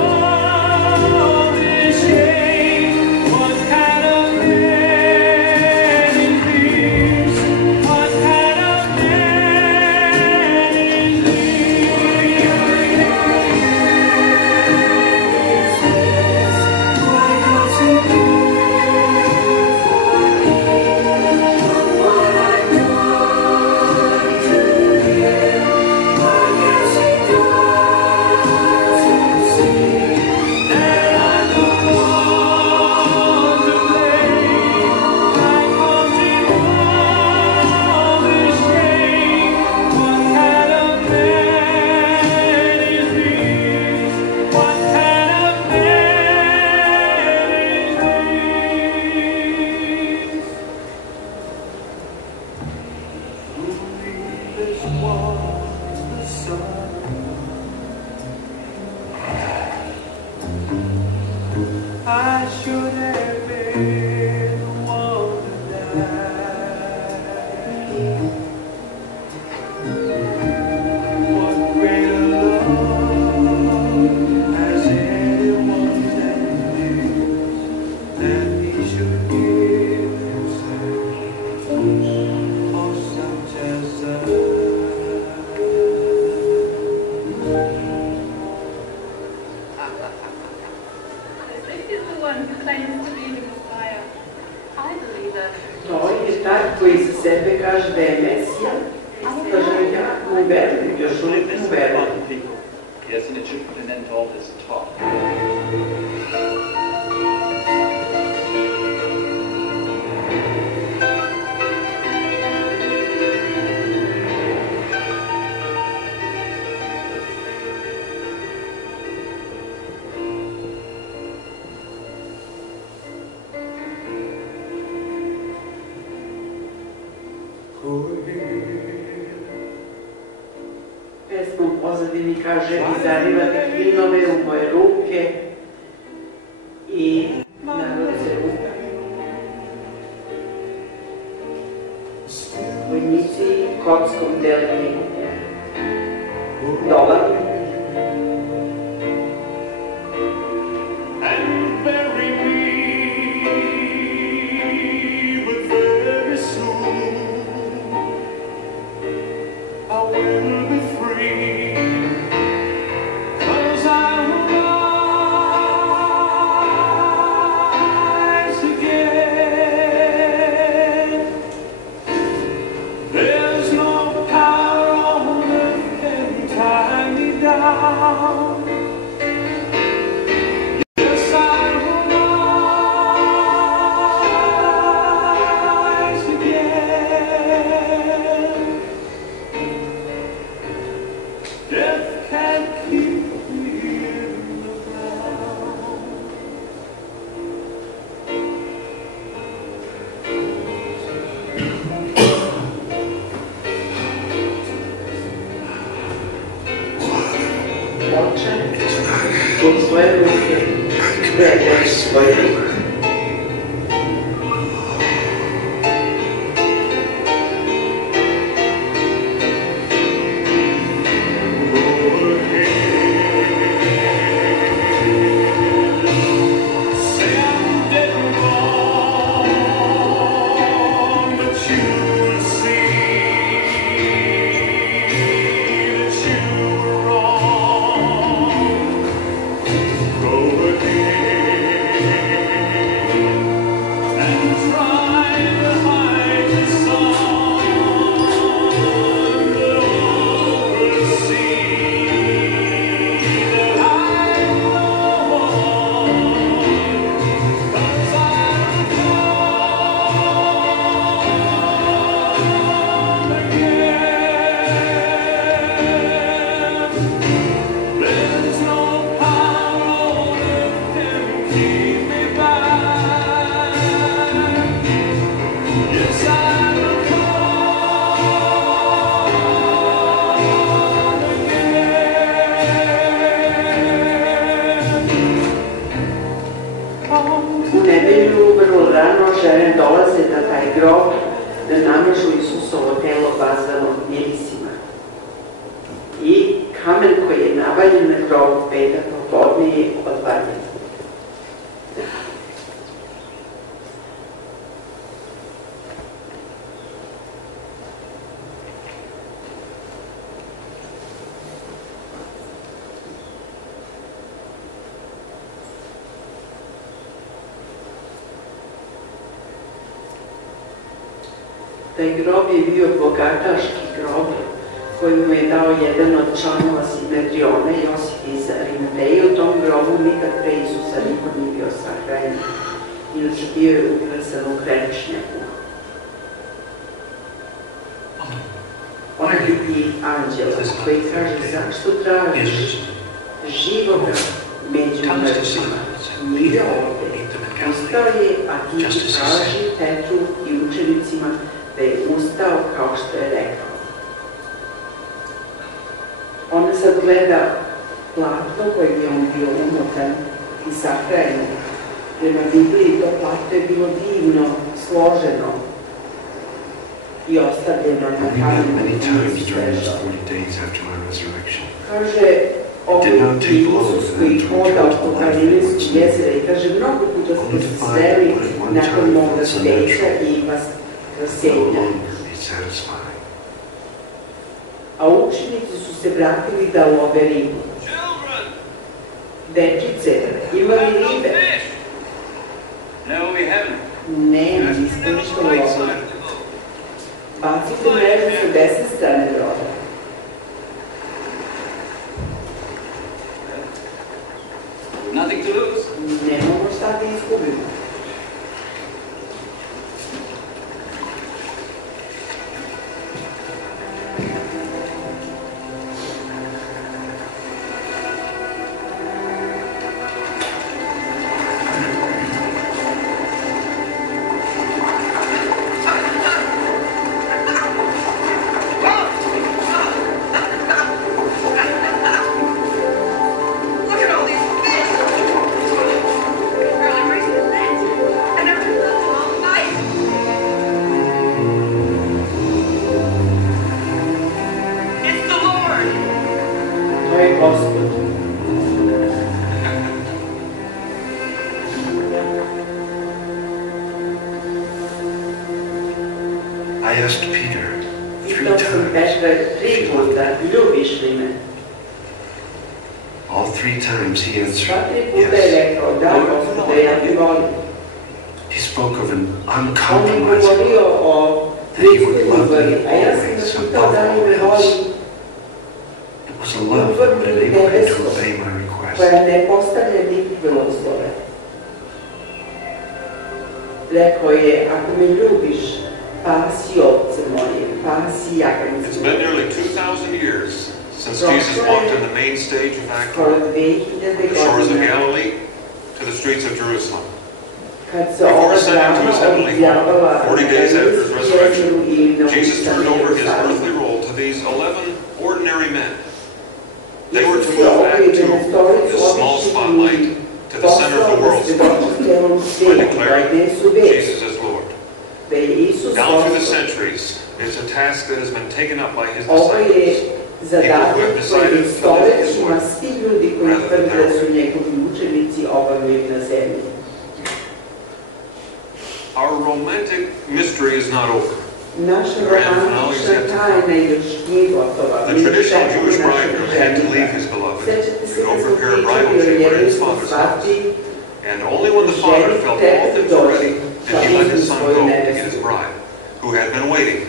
Pesmom pozadini kaže i zarivate klinove u moje ruke i narod se ruka. vojnici kopskom delili dolar. Taj grob je bio bogataški grob koji mu je dao jedan od članova Sinedriona, Josif iz Arimateje. U tom grobu nikad pre Isusa niko nije bio sahranjen. Inače bio je ukresan u krenčnjaku. On vidi anđela koji kaže: zašto tražiš živoga među mrtvima? Nije ovde. Ustao je, a ti traži Petru i učenicima da je ustao kao što je rekao. Ona sad gleda platno koje je on bio umotan i sahranjen. Prema Bibliji to platno je bilo divno, složeno i ostavljeno na kamenu i svežao. Kaže, ovo je Isus koji hoda oko Galilijskog jezera i kaže, mnogo puta ste se sreli nakon moga sveća i vas raselja. A učenici su se vratili da love ribu. Dečice, ima li ribe? Ne, nismo ništa lovili. Bacite mrežu sa desne strane broda. Nemamo šta da izgubimo. I asked Peter 3 Pitao sam Petra 3 puta, ljubiš li me? All 3 times he answered, Sva 3 puta je rekao, da, Gospode, ja ti volim. He spoke of an On je uncompromising govorio love, o that he would bliskoj love ljubavi, me a ja sam always, ga pitao above da li me all voli. else. It was a love that would enable him to obey my request. Koja ne postavlja nikakve uslove. Rekao je, ako me ljubiš, pasi ovce moje, pasi jaganjce. It's been nearly 2,000 years since Jesus walked on the main stage of acting, Skoro from 2000 the shores of godina, Galilee to the streets of Jerusalem. kad se ova drama odjavala 40 days after his resurrection, i na Jesus turned over his Jerusalemu. earthly role to these 11 ordinary men. They were to Isus move je Act 2, na stolicu this small obični spotlight, to the center of the world by declaring Jesus as Lord. Da je Isus Down through the Gospod. centuries, it's a task that has been taken up by his Ovo je disciples. zadatak koji je stoljećima svi ljudi koji tvrde da su njegovi učenici obavljaju na zemlji. Our romantic mystery is not over. Naša romantična tajna još nije gotova. The traditional Jewish bridegroom had to leave his beloved Sećate se to go kad smo prepare a pričali bridal o chamber in njegovoj his father's house. svati, And only when the father felt all things were ready did he let his son go to get his bride, who had been waiting,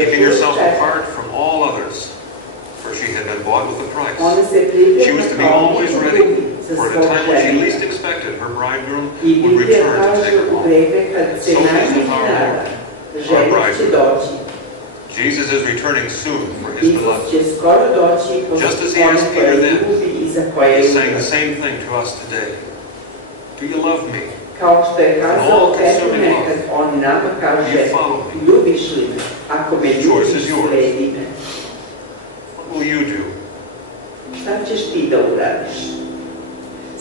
keeping herself apart from all others, for she had been bought with a price. She was to be always ready, for at a time when she least expected her bridegroom would return to take her home. So is with our Lord, our bridegroom. Jesus is returning soon for his beloved. Just as he asked Peter then, he's saying the same thing to us today. Do you love me? Kao što je kazao Petru nekad, on nama kaže, ljubiš li me? Ako me ljubiš, sledi me. What will you do? Šta ćeš ti da uradiš?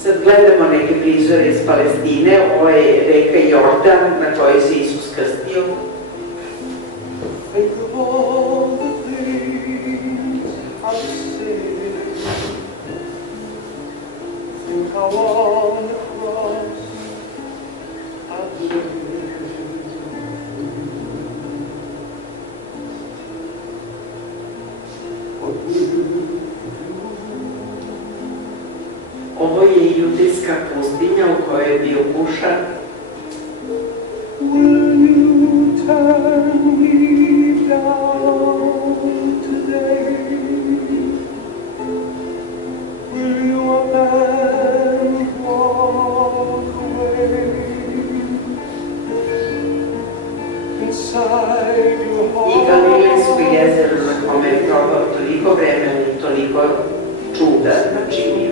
Sad gledamo neke prizore iz Palestine, ovo je reka Jordan na kojoj se Isus krstio. Ovo je judejska pustinja u kojoj je bio pušan. I Galilejsko jezero na kome je probao toliko vremena i toliko čuda načinio.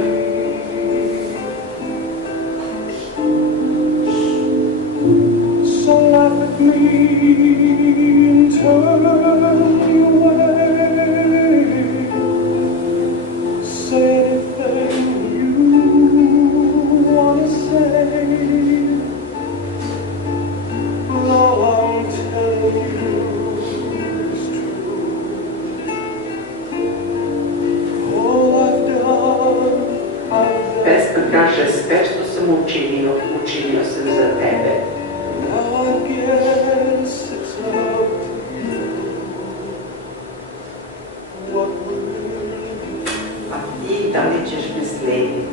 Pesma kaže, sve što sam učinio, učinio sam za tebe. A ti, da li ćeš me slijediti?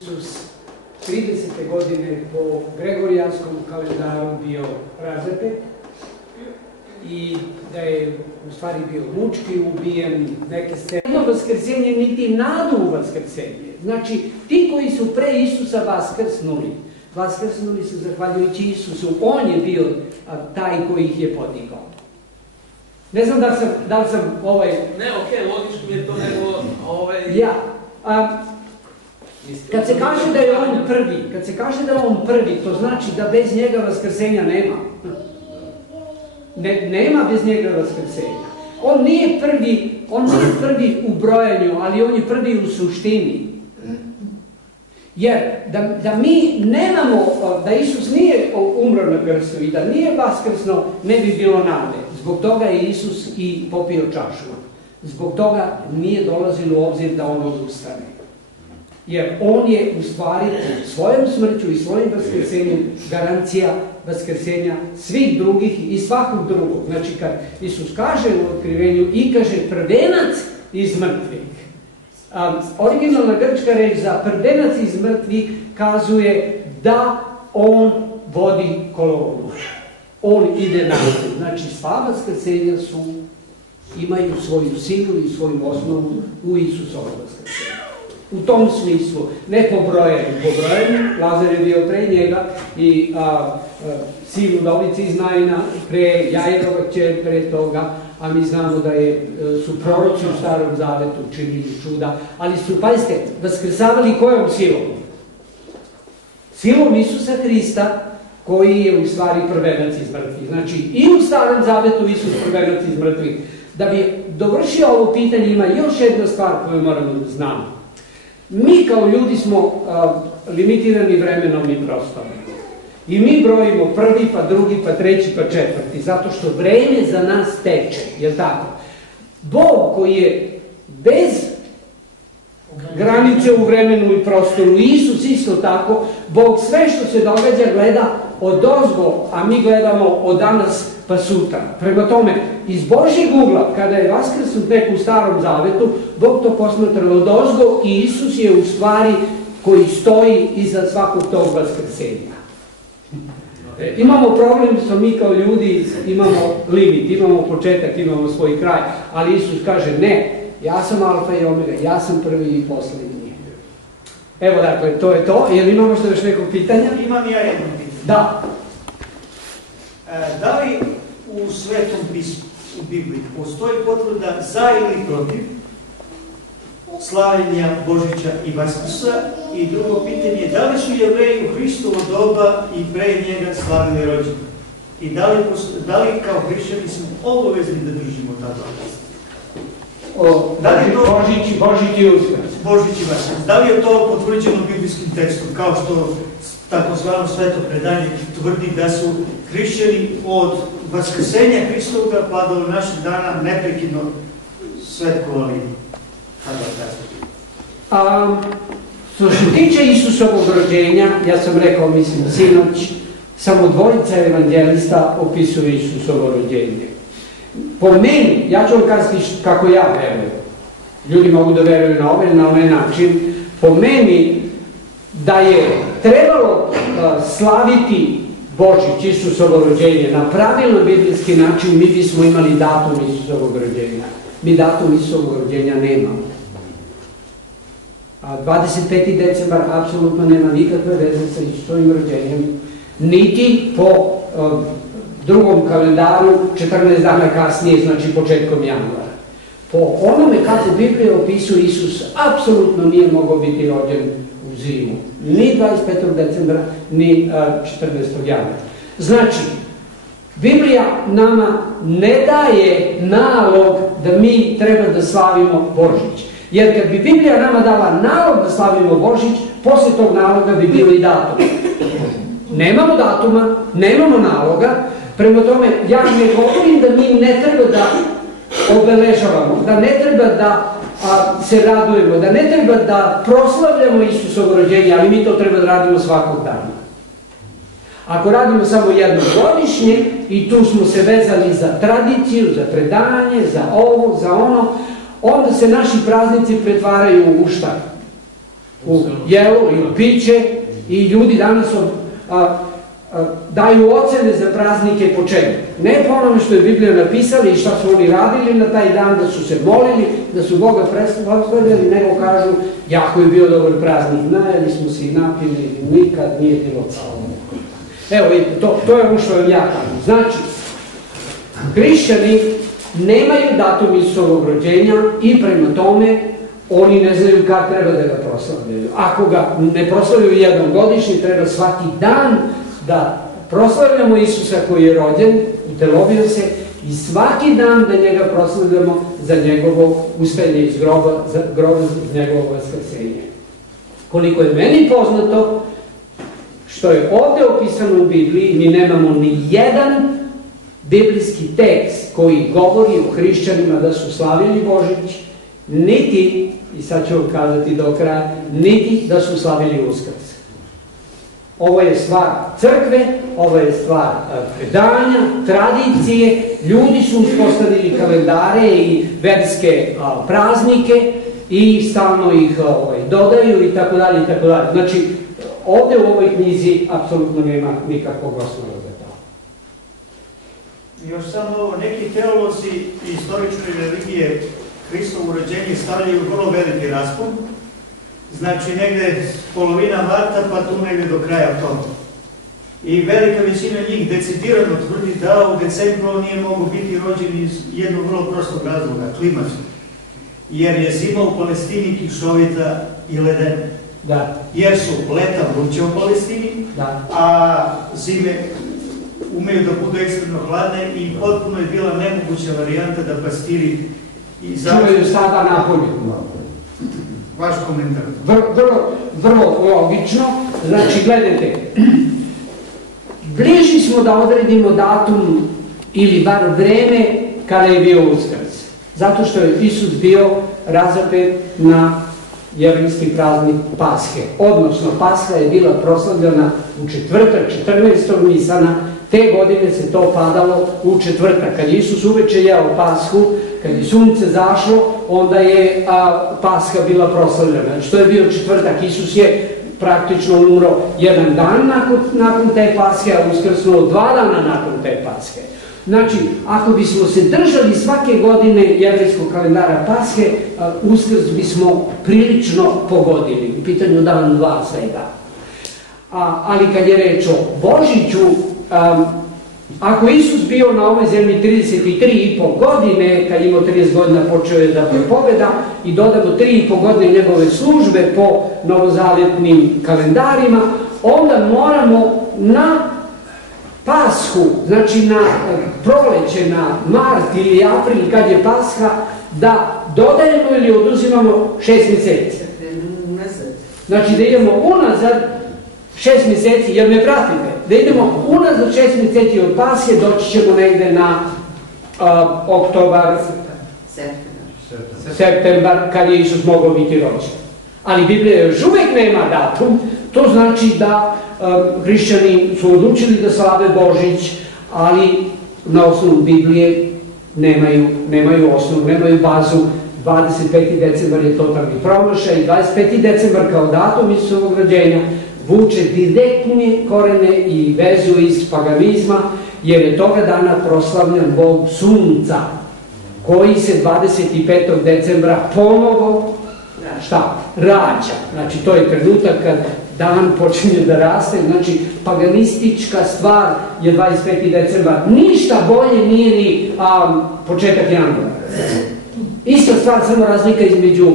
Isus 30. godine po Gregorijanskom kalendaru bio razapet i da je u stvari bio mučki, ubijen, neke scene. Jedno vaskrsenje niti nadu u vaskrsenje. Znači, ti koji su pre Isusa vaskrsnuli su zahvaljujući Isusu. On je bio taj koji ih je podigao. Ne znam da li sam Ne, okej, logično mi je to nego... Ja. Kad se kaže da je on prvi, to znači da bez njega vaskrsenja nema. Nema bez njega vaskrsenja. On nije prvi u brojanju, ali on je prvi u suštini. Jer da mi nemamo, da Isus nije umro na krstu i da nije vaskrsno, ne bi bilo nade. Zbog toga je Isus i popio čašu. Zbog toga nije dolazilo u obzir da on odustane. Jer on je u stvari svojom smrću i svojim vaskrsenjem garancija vaskrsenja svih drugih i svakog drugog. Znači kad Isus kaže u otkrivenju i kaže prvenac iz mrtvih. Originalna grčka reč za prvenac iz mrtvih kazuje da on vodi kolonu. On ide naprijed. Znači sva vaskrsenja imaju svoju silu i svoju osnovu u Isusovom vaskrsenju. U tom smislu, ne po brojanju, Lazar je bio pre njega i sin udovice iz Naina pre Jairova kćer pre toga, a mi znamo da su proroci u Starom Zavetu činili čuda, ali su, pazite, vaskrsavali kojom silom? Silom Isusa Hrista, koji je u stvari prvenac iz mrtvih. Znači, i u Starom Zavetu Isus prvenac iz mrtvih. Da bi dovršio ovo pitanje, ima još jedna stvar koju moramo da znamo. Mi kao ljudi smo limitirani vremenom i prostorom. I mi brojimo prvi, pa drugi, pa treći, pa četvrti, zato što vreme za nas teče, je tako? Bog koji je bez granice u vremenu i prostoru, Isus isto tako, Bog sve što se događa gleda odozgo, a mi gledamo od danas pa sutra. Prema tome, iz Božjeg ugla, kada je vaskrsnut neko u Starom Zavetu, Bog to posmatra odozgo i Isus je u stvari koji stoji iza svakog tog vaskrsenja. Imamo problem što mi kao ljudi imamo limit, imamo početak, imamo svoj kraj, ali Isus kaže ne, ja sam alfa i omega, ja sam prvi i poslednji. Evo dakle, to je to. Jel imamo što još nekog pitanja? Imam ja jedno pitanje. Da. Da li u Svetom pismu, u Bibliji, postoji potvrda za ili protiv slavljenja Božića i Vaskrsa? I drugo pitanje je, da li su Jevreji u Hristovo doba i pre njega slavili rođendan? I da li kao hrišćani smo obavezni da držimo ta dva? Božić i Uskrs. Božić i Vaskrs. Da li je to potvrđeno biblijskim tekstom, kao što takozvano sveto predanje tvrdi da su hrišćani od vaskrsenja Hristovoga pa do naših dana neprekidno svetkovali? Što se tiče Isusovog rođenja, ja sam rekao, mislim, sinoć, samo dvojica evanđelista opisuje Isusovo rođenje. Po meni, ja ću vam kazati kako ja verujem, ljudi mogu da veruju na ovaj ili na onaj način, po meni da je trebalo slaviti Božić, Isusovo rođenje na pravilno biblijski način, mi bismo imali datum Isusovog rođenja. Mi datum Isusovog rođenja nemamo. 25. decembar apsolutno nema nikakve veze sa Isusovim rođenjem, niti po drugom kalendaru 14 dana kasnije, znači početkom januara. Po onome kako Biblija opisuje, Isus apsolutno nije mogao biti rođen u zimu. Ni 25. decembra, ni 14. januara. Znači, Biblija nama ne daje nalog da mi treba da slavimo Božić. Jer kad bi Biblija nama dala nalog da slavimo Božić, posle tog naloga bi bio i datum. Nemamo datuma, nemamo naloga, prema tome ja ne govorim da mi ne treba da obeležavamo, da ne treba da se radujemo, da ne treba da proslavljamo Isusovo rođenje, ali mi to treba da radimo svakog dana. Ako radimo samo jednom godišnje i tu smo se vezali za tradiciju, za predanje, za ovo, za ono, onda se naši praznici pretvaraju u šta? U jelo i u piće i ljudi danas daju ocene za praznike po čemu. Ne po onome što je Biblija napisala i šta su oni radili na taj dan, da su se molili, da su Boga proslavljali, nego kažu, jako je bio dobar praznik, najeli smo se i napili, nikad nije bilo pravo. Evo vidite, to je ono što vam ja kažem. Znači, hrišćani nemaju datum Isusovog rođenja i prema tome oni ne znaju kad treba da ga proslavljaju. Ako ga ne proslavljaju jednom godišnje, treba svaki dan da proslavljamo Isusa koji je rođen, utelovio se, i svaki dan da njega proslavljamo za njegovo ustajanje iz groba, za njegovo vaskrsenje. Koliko je meni poznato, što je ovdje opisano u Bibliji, mi nemamo ni jedan biblijski tekst koji govori o hrišćanima da su slavili Božić, niti, i sad ću vam kazati do kraja, niti da su slavili Uskrs. Ovo je stvar crkve, ovo je stvar predanja, tradicije, ljudi su uspostavili kalendare i verske praznike i stalno ih dodaju i tako dalje i tako dalje. Znači, ovdje u ovoj knjizi apsolutno nema nikakvog osnova za to. Još samo ovo, neki teolozi i istoričari religije Hristovo rođenje stavljaju vrlo veliki raspon. Znači negde polovina marta pa tu negde do kraja toga. I velika većina njih decidirano tvrdi da u decembru on nije mogu biti rođen iz jednog vrlo prostog razloga, klimatskog. Jer je zima u Palestini kišovita i ledena. Da. Jer su leta vruće u Palestini, a zime umeju da budu ekstremno hladne i potpuno je bila nemoguća varijanta da pastiri i čuvaju sada napolju. Vaš komentar. Vrlo logično. Znači, gledajte, bliži smo da odredimo datum ili bar vreme kada je bio Uskrs. Zato što je Isus bio razapet na jevrijski praznik Pashe. Odnosno, Pasha je bila proslavljena u četvrtak, 14. Nisana. Te godine se to padalo u četvrtak. Kad je Isus uveče jeo Pashu, kad je sunce zašlo, onda je Pasha bila proslavljena. Znači, to je bio četvrtak. Isus je praktično umro jedan dan nakon te Pashe, a uskrsnuo 2 dana nakon te Pashe. Znači, ako bismo se držali svake godine jevrijskog kalendara Pashe, Uskrs bismo prilično pogodili. U pitanju dan, dva, svega. Ali kad je reč o Božiću, ako Isus bio na ovoj zemlji 33,5 godine, kad je imao 30 godina počeo je da propoveda i dodamo 3,5 godine njegove službe po novozavjetnim kalendarima, onda moramo na Pashu, znači na proleće, na mart ili april kad je Pasha, da dodajemo ili oduzimamo 6 mjeseci. Znači da idemo unazad 6 mjeseci, jer me pratite, da idemo unazad 6 mjeseci od Pashe, doći ćemo negde na oktobar, septembar, kad je Isus mogao biti rođen. Ali Biblija još uvijek nema datum, to znači da hrišćani su odlučili da slave Božić, ali na osnovu Biblije nemaju osnovu, nemaju bazu. 25. decembar je totalni promašaj i 25. decembar kao datum Isusovog rođenja vuče direktne korene i vezu iz paganizma, jer je toga dana proslavljan Bog Sunca, koji se 25. decembra ponovo rađa. Znači, to je trenutak kad dan počinje da raste, znači paganistička stvar je 25. decembar. Ništa bolje nije ni početak januara. Ista stvar, samo razlika između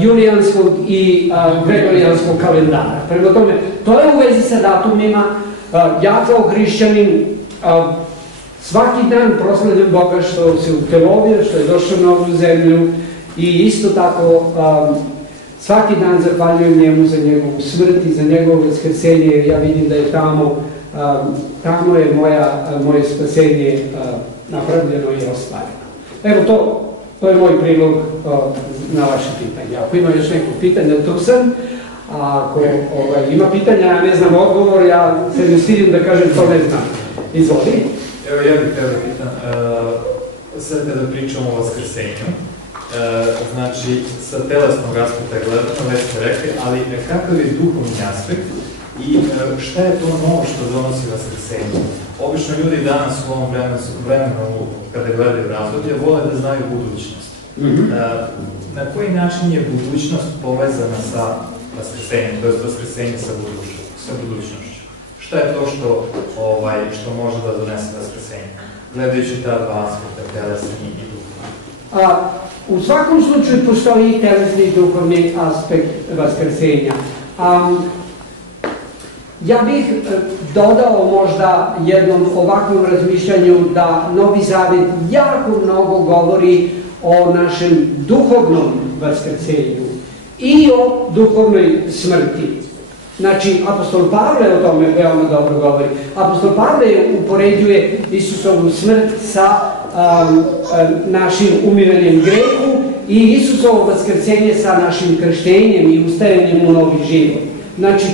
julijanskog i gregorijanskog kalendara. Prema tome, to je u vezi sa datumima. Ja kao hrišćanin svaki dan proslavljam Boga što se utelovio, što je došao na ovu zemlju i isto tako svaki dan zahvaljujem njemu za njegovu smrt i za njegovo vaskrsenje, jer ja vidim da je tamo je moje spasenje napravljeno i ostvareno. Evo to je moj prilog na vaše pitanje. Ako ima još neko pitanje, tu sam. A ako ima pitanja, ja ne znam odgovor, ja se ne stidim da kažem to ne znam. Izvoli. Evo ja bih tebe pitan, sad kada pričamo o vaskrsenju, znači sa telesnog aspekta gledano, već ste rekli, ali kakav je duhovni aspekt i šta je to novo što donosi vaskrsenje? Obično ljudi danas u ovom vremenu, kada gledaju razdoblje, vole da znaju budućnost. Na koji način je budućnost povezana sa vaskrsenjem, to je vaskrsenje sa budućnošću? Šta je to što može da donese vaskrsenje? Gledajući ta dva aspekta, telesni i duhovni. U svakom slučaju postoji i telesni i duhovni aspekt vaskrsenja. Ja bih dodao možda jednom ovakvom razmišljanju da Novi Zavet jako mnogo govori o našem duhovnom vaskrsenju i o duhovnoj smrti. Znači, apostol Pavle o tome veoma dobro govori. Apostol Pavle upoređuje Isusovu smrt sa našim umiranjem grehu i Isusovo vaskrsenje sa našim krštenjem i ustajanjem u novi život. Znači,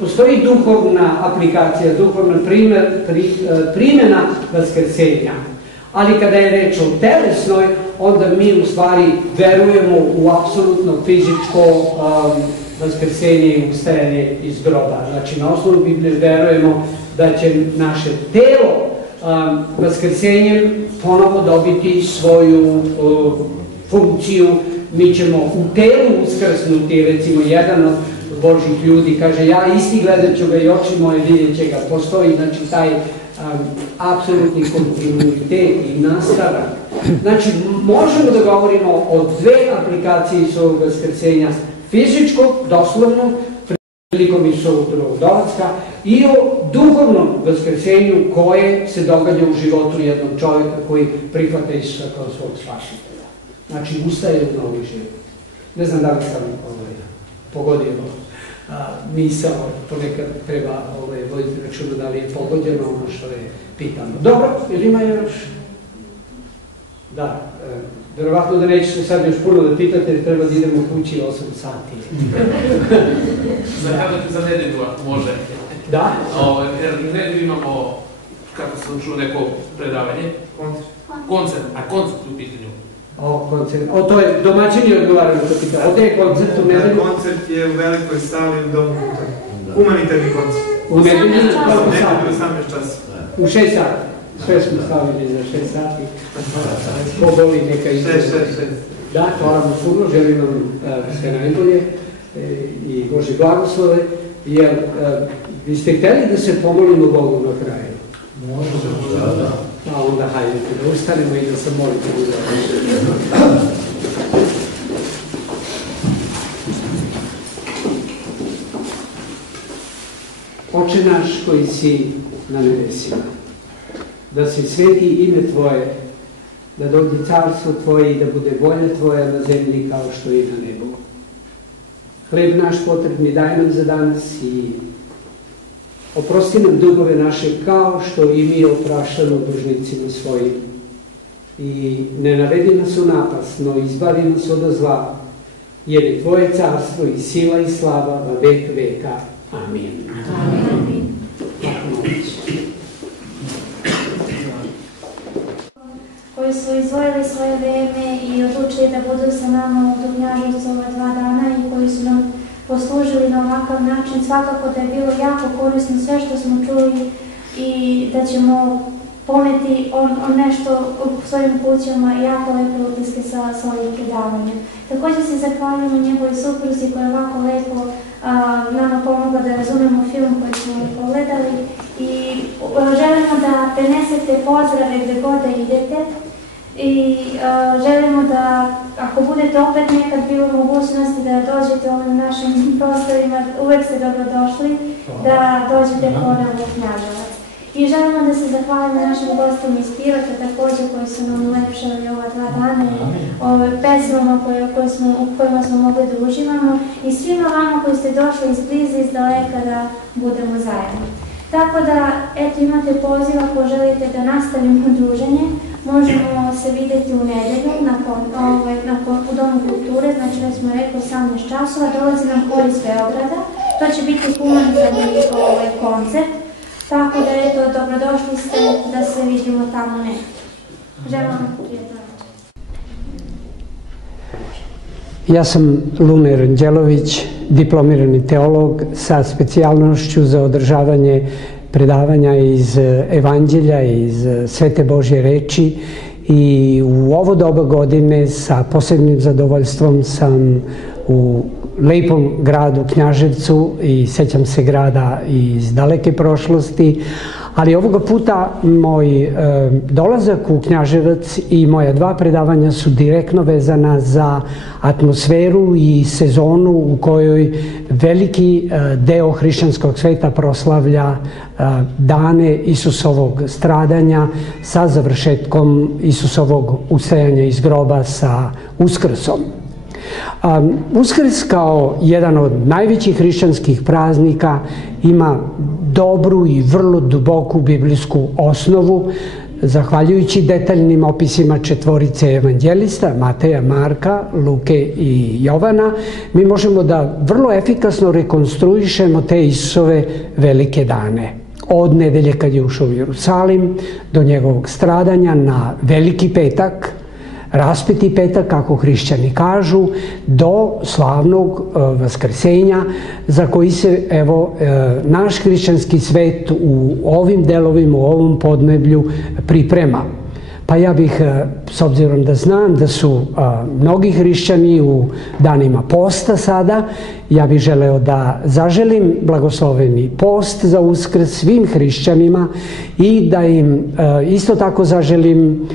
postoji duhovna aplikacija, duhovna primjena vaskrsenja. Ali kada je reč o telesnoj, onda mi u stvari verujemo u apsolutno fizičko vaskrsenje i ustajanje iz groba. Znači, na osnovu Biblije verujemo da će naše telo vaskrsenjem ponovo dobiti svoju funkciju. Mi ćemo u telu uskrsnuti, recimo jedan od Božih ljudi kaže, ja isti gledat ću ga i oči moje vidjet će ga. Postoji, znači, taj apsolutni kontinuitet i nastavak. Znači, možemo da govorimo o dve aplikacije Isusovog vaskrsenja, fizičkog, doslovnog, prilikom Isusovog drugog dolaska, i o duhovnom vaskrsenju koje se događa u životu jednog čovjeka koji prihvata Isusa kao svog spašitelja. Znači, ustaje u novi život. Ne znam da li sam pogodio misao, ponekad treba voditi računa da li je pogođeno ono što je pitano. Dobro, jer ima još? Da, verovatno da nećete sad još puno da pitate, jer treba da idemo kući 8 sati. Za nedelju, može. Da? Jer u nedelju imamo, kako sam čuo, neko predavanje. Koncert. A koncert u pitanju. To je domaćini odgovaraju na to pitanje. O te je koncert u nedelju? Koncert je u velikoj sali u Domu kulture. Humanitarni koncert. U nedelju 18 časa. U 6 sati. Sve smo stavili za 6 sati. Poboli neka izgleda. 6. Da, hvala vam puno, želim vam sve najbolje i Božje blagoslove, jer vi ste htjeli da se pomolimo Bogu na kraju. Možemo, da. Pa onda hajdete da ustanemo i da se molite. Oče naš koji si na nebesima, da se sveti ime Tvoje, da dođe carstvo Tvoje i da bude volja Tvoja na zemlji kao što i na nebu. Hleb naš potrebni daj nam za danas i oprosti nam dugove naše kao što i mi opraštamo dužnicima svojim. I ne navedi nas u napast, no izbavi nas od zla, jer je Tvoje carstvo i sila i slava va vek veka. Amin. Amin. Koji su izdvojili svoje vreme i odlučili da budu sa nama u Knjaževcu ova 2 dana i koji su nam poslužili na ovakav način. Svakako da je bilo jako korisno sve što smo čuli i da ćemo poneti nešto u svojim kućama i jako lepe utiske sa svojim predavanjem. Također se zahvaljujemo njegovoj supruzi koja je ovako lepo nama pomogla da razumemo film koji smo pogledali i želimo da prenesete pozdrave gdje god da idete i želimo da ako budete opet nekad bilo mogućnosti da dođete ovim našim prostorima, uvek ste dobrodošli da dođete ponovno u Knjaževac. I želimo da se zahvalimo našim gostima iz Pirota također koji su nam ulepšali ova 2 dana i pesmama u kojima smo mogli da uživamo i svima vama koji ste došli iz bliza i iz daleka da budemo zajedno. Tako da, eto, imate poziv ako želite da nastavimo druženje, možemo se vidjeti u nedelju u Domu kulture, znači već smo rekli 18 časova, dolazi nam hor iz Beograda, to će biti humanitarni koncert. Tako da, eto, dobrodošli ste da se vidimo tamo nekako. Želim vam prijatno večer. Ja sam Lune Ranđelović, diplomirani teolog sa specijalnošću za održavanje predavanja iz Evanđelja, iz Svete Božje reči i u ovo doba godine sa posebnim zadovoljstvom sam u lepom gradu Knjaževcu i sećam se grada iz daleke prošlosti, ali ovoga puta moj dolazak u Knjaževac i moja 2 predavanja su direktno vezana za atmosferu i sezonu u kojoj veliki deo hrišćanskog sveta proslavlja dane Isusovog stradanja sa završetkom Isusovog ustajanja iz groba sa Uskrsom. Uskrs kao jedan od najvećih hrišćanskih praznika ima dobru i vrlo duboku biblijsku osnovu. Zahvaljujući detaljnim opisima 4 evanđelista, Mateja, Marka, Luke i Jovana, mi možemo da vrlo efikasno rekonstruišemo te Isusove velike dane. Od nedelje kad je ušao u Jerusalim do njegovog stradanja na Veliki petak, Raspeti petak, kako hrišćani kažu, do slavnog vaskrsenja za koji se, evo, naš hrišćanski svet u ovim delovima, u ovom podneblju priprema. Pa ja bih, s obzirom da znam da su mnogi hrišćani u danima posta sada, ja bih želeo da zaželim blagosloveni post za Uskrs svim hrišćanima i da im isto tako zaželim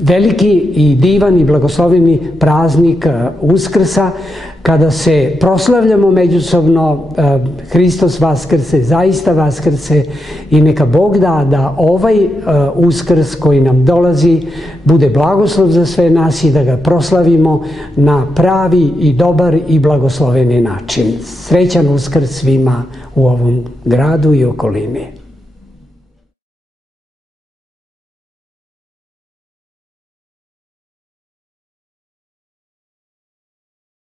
veliki i divan i blagosloveni praznik Uskrsa, kada se proslavljamo međusobno, Hristos vaskrse, zaista vaskrse, i neka Bog da da ovaj Uskrs koji nam dolazi bude blagoslov za sve nas i da ga proslavimo na pravi i dobar i blagosloveni način. Srećan Uskrs svima u ovom gradu i okolini.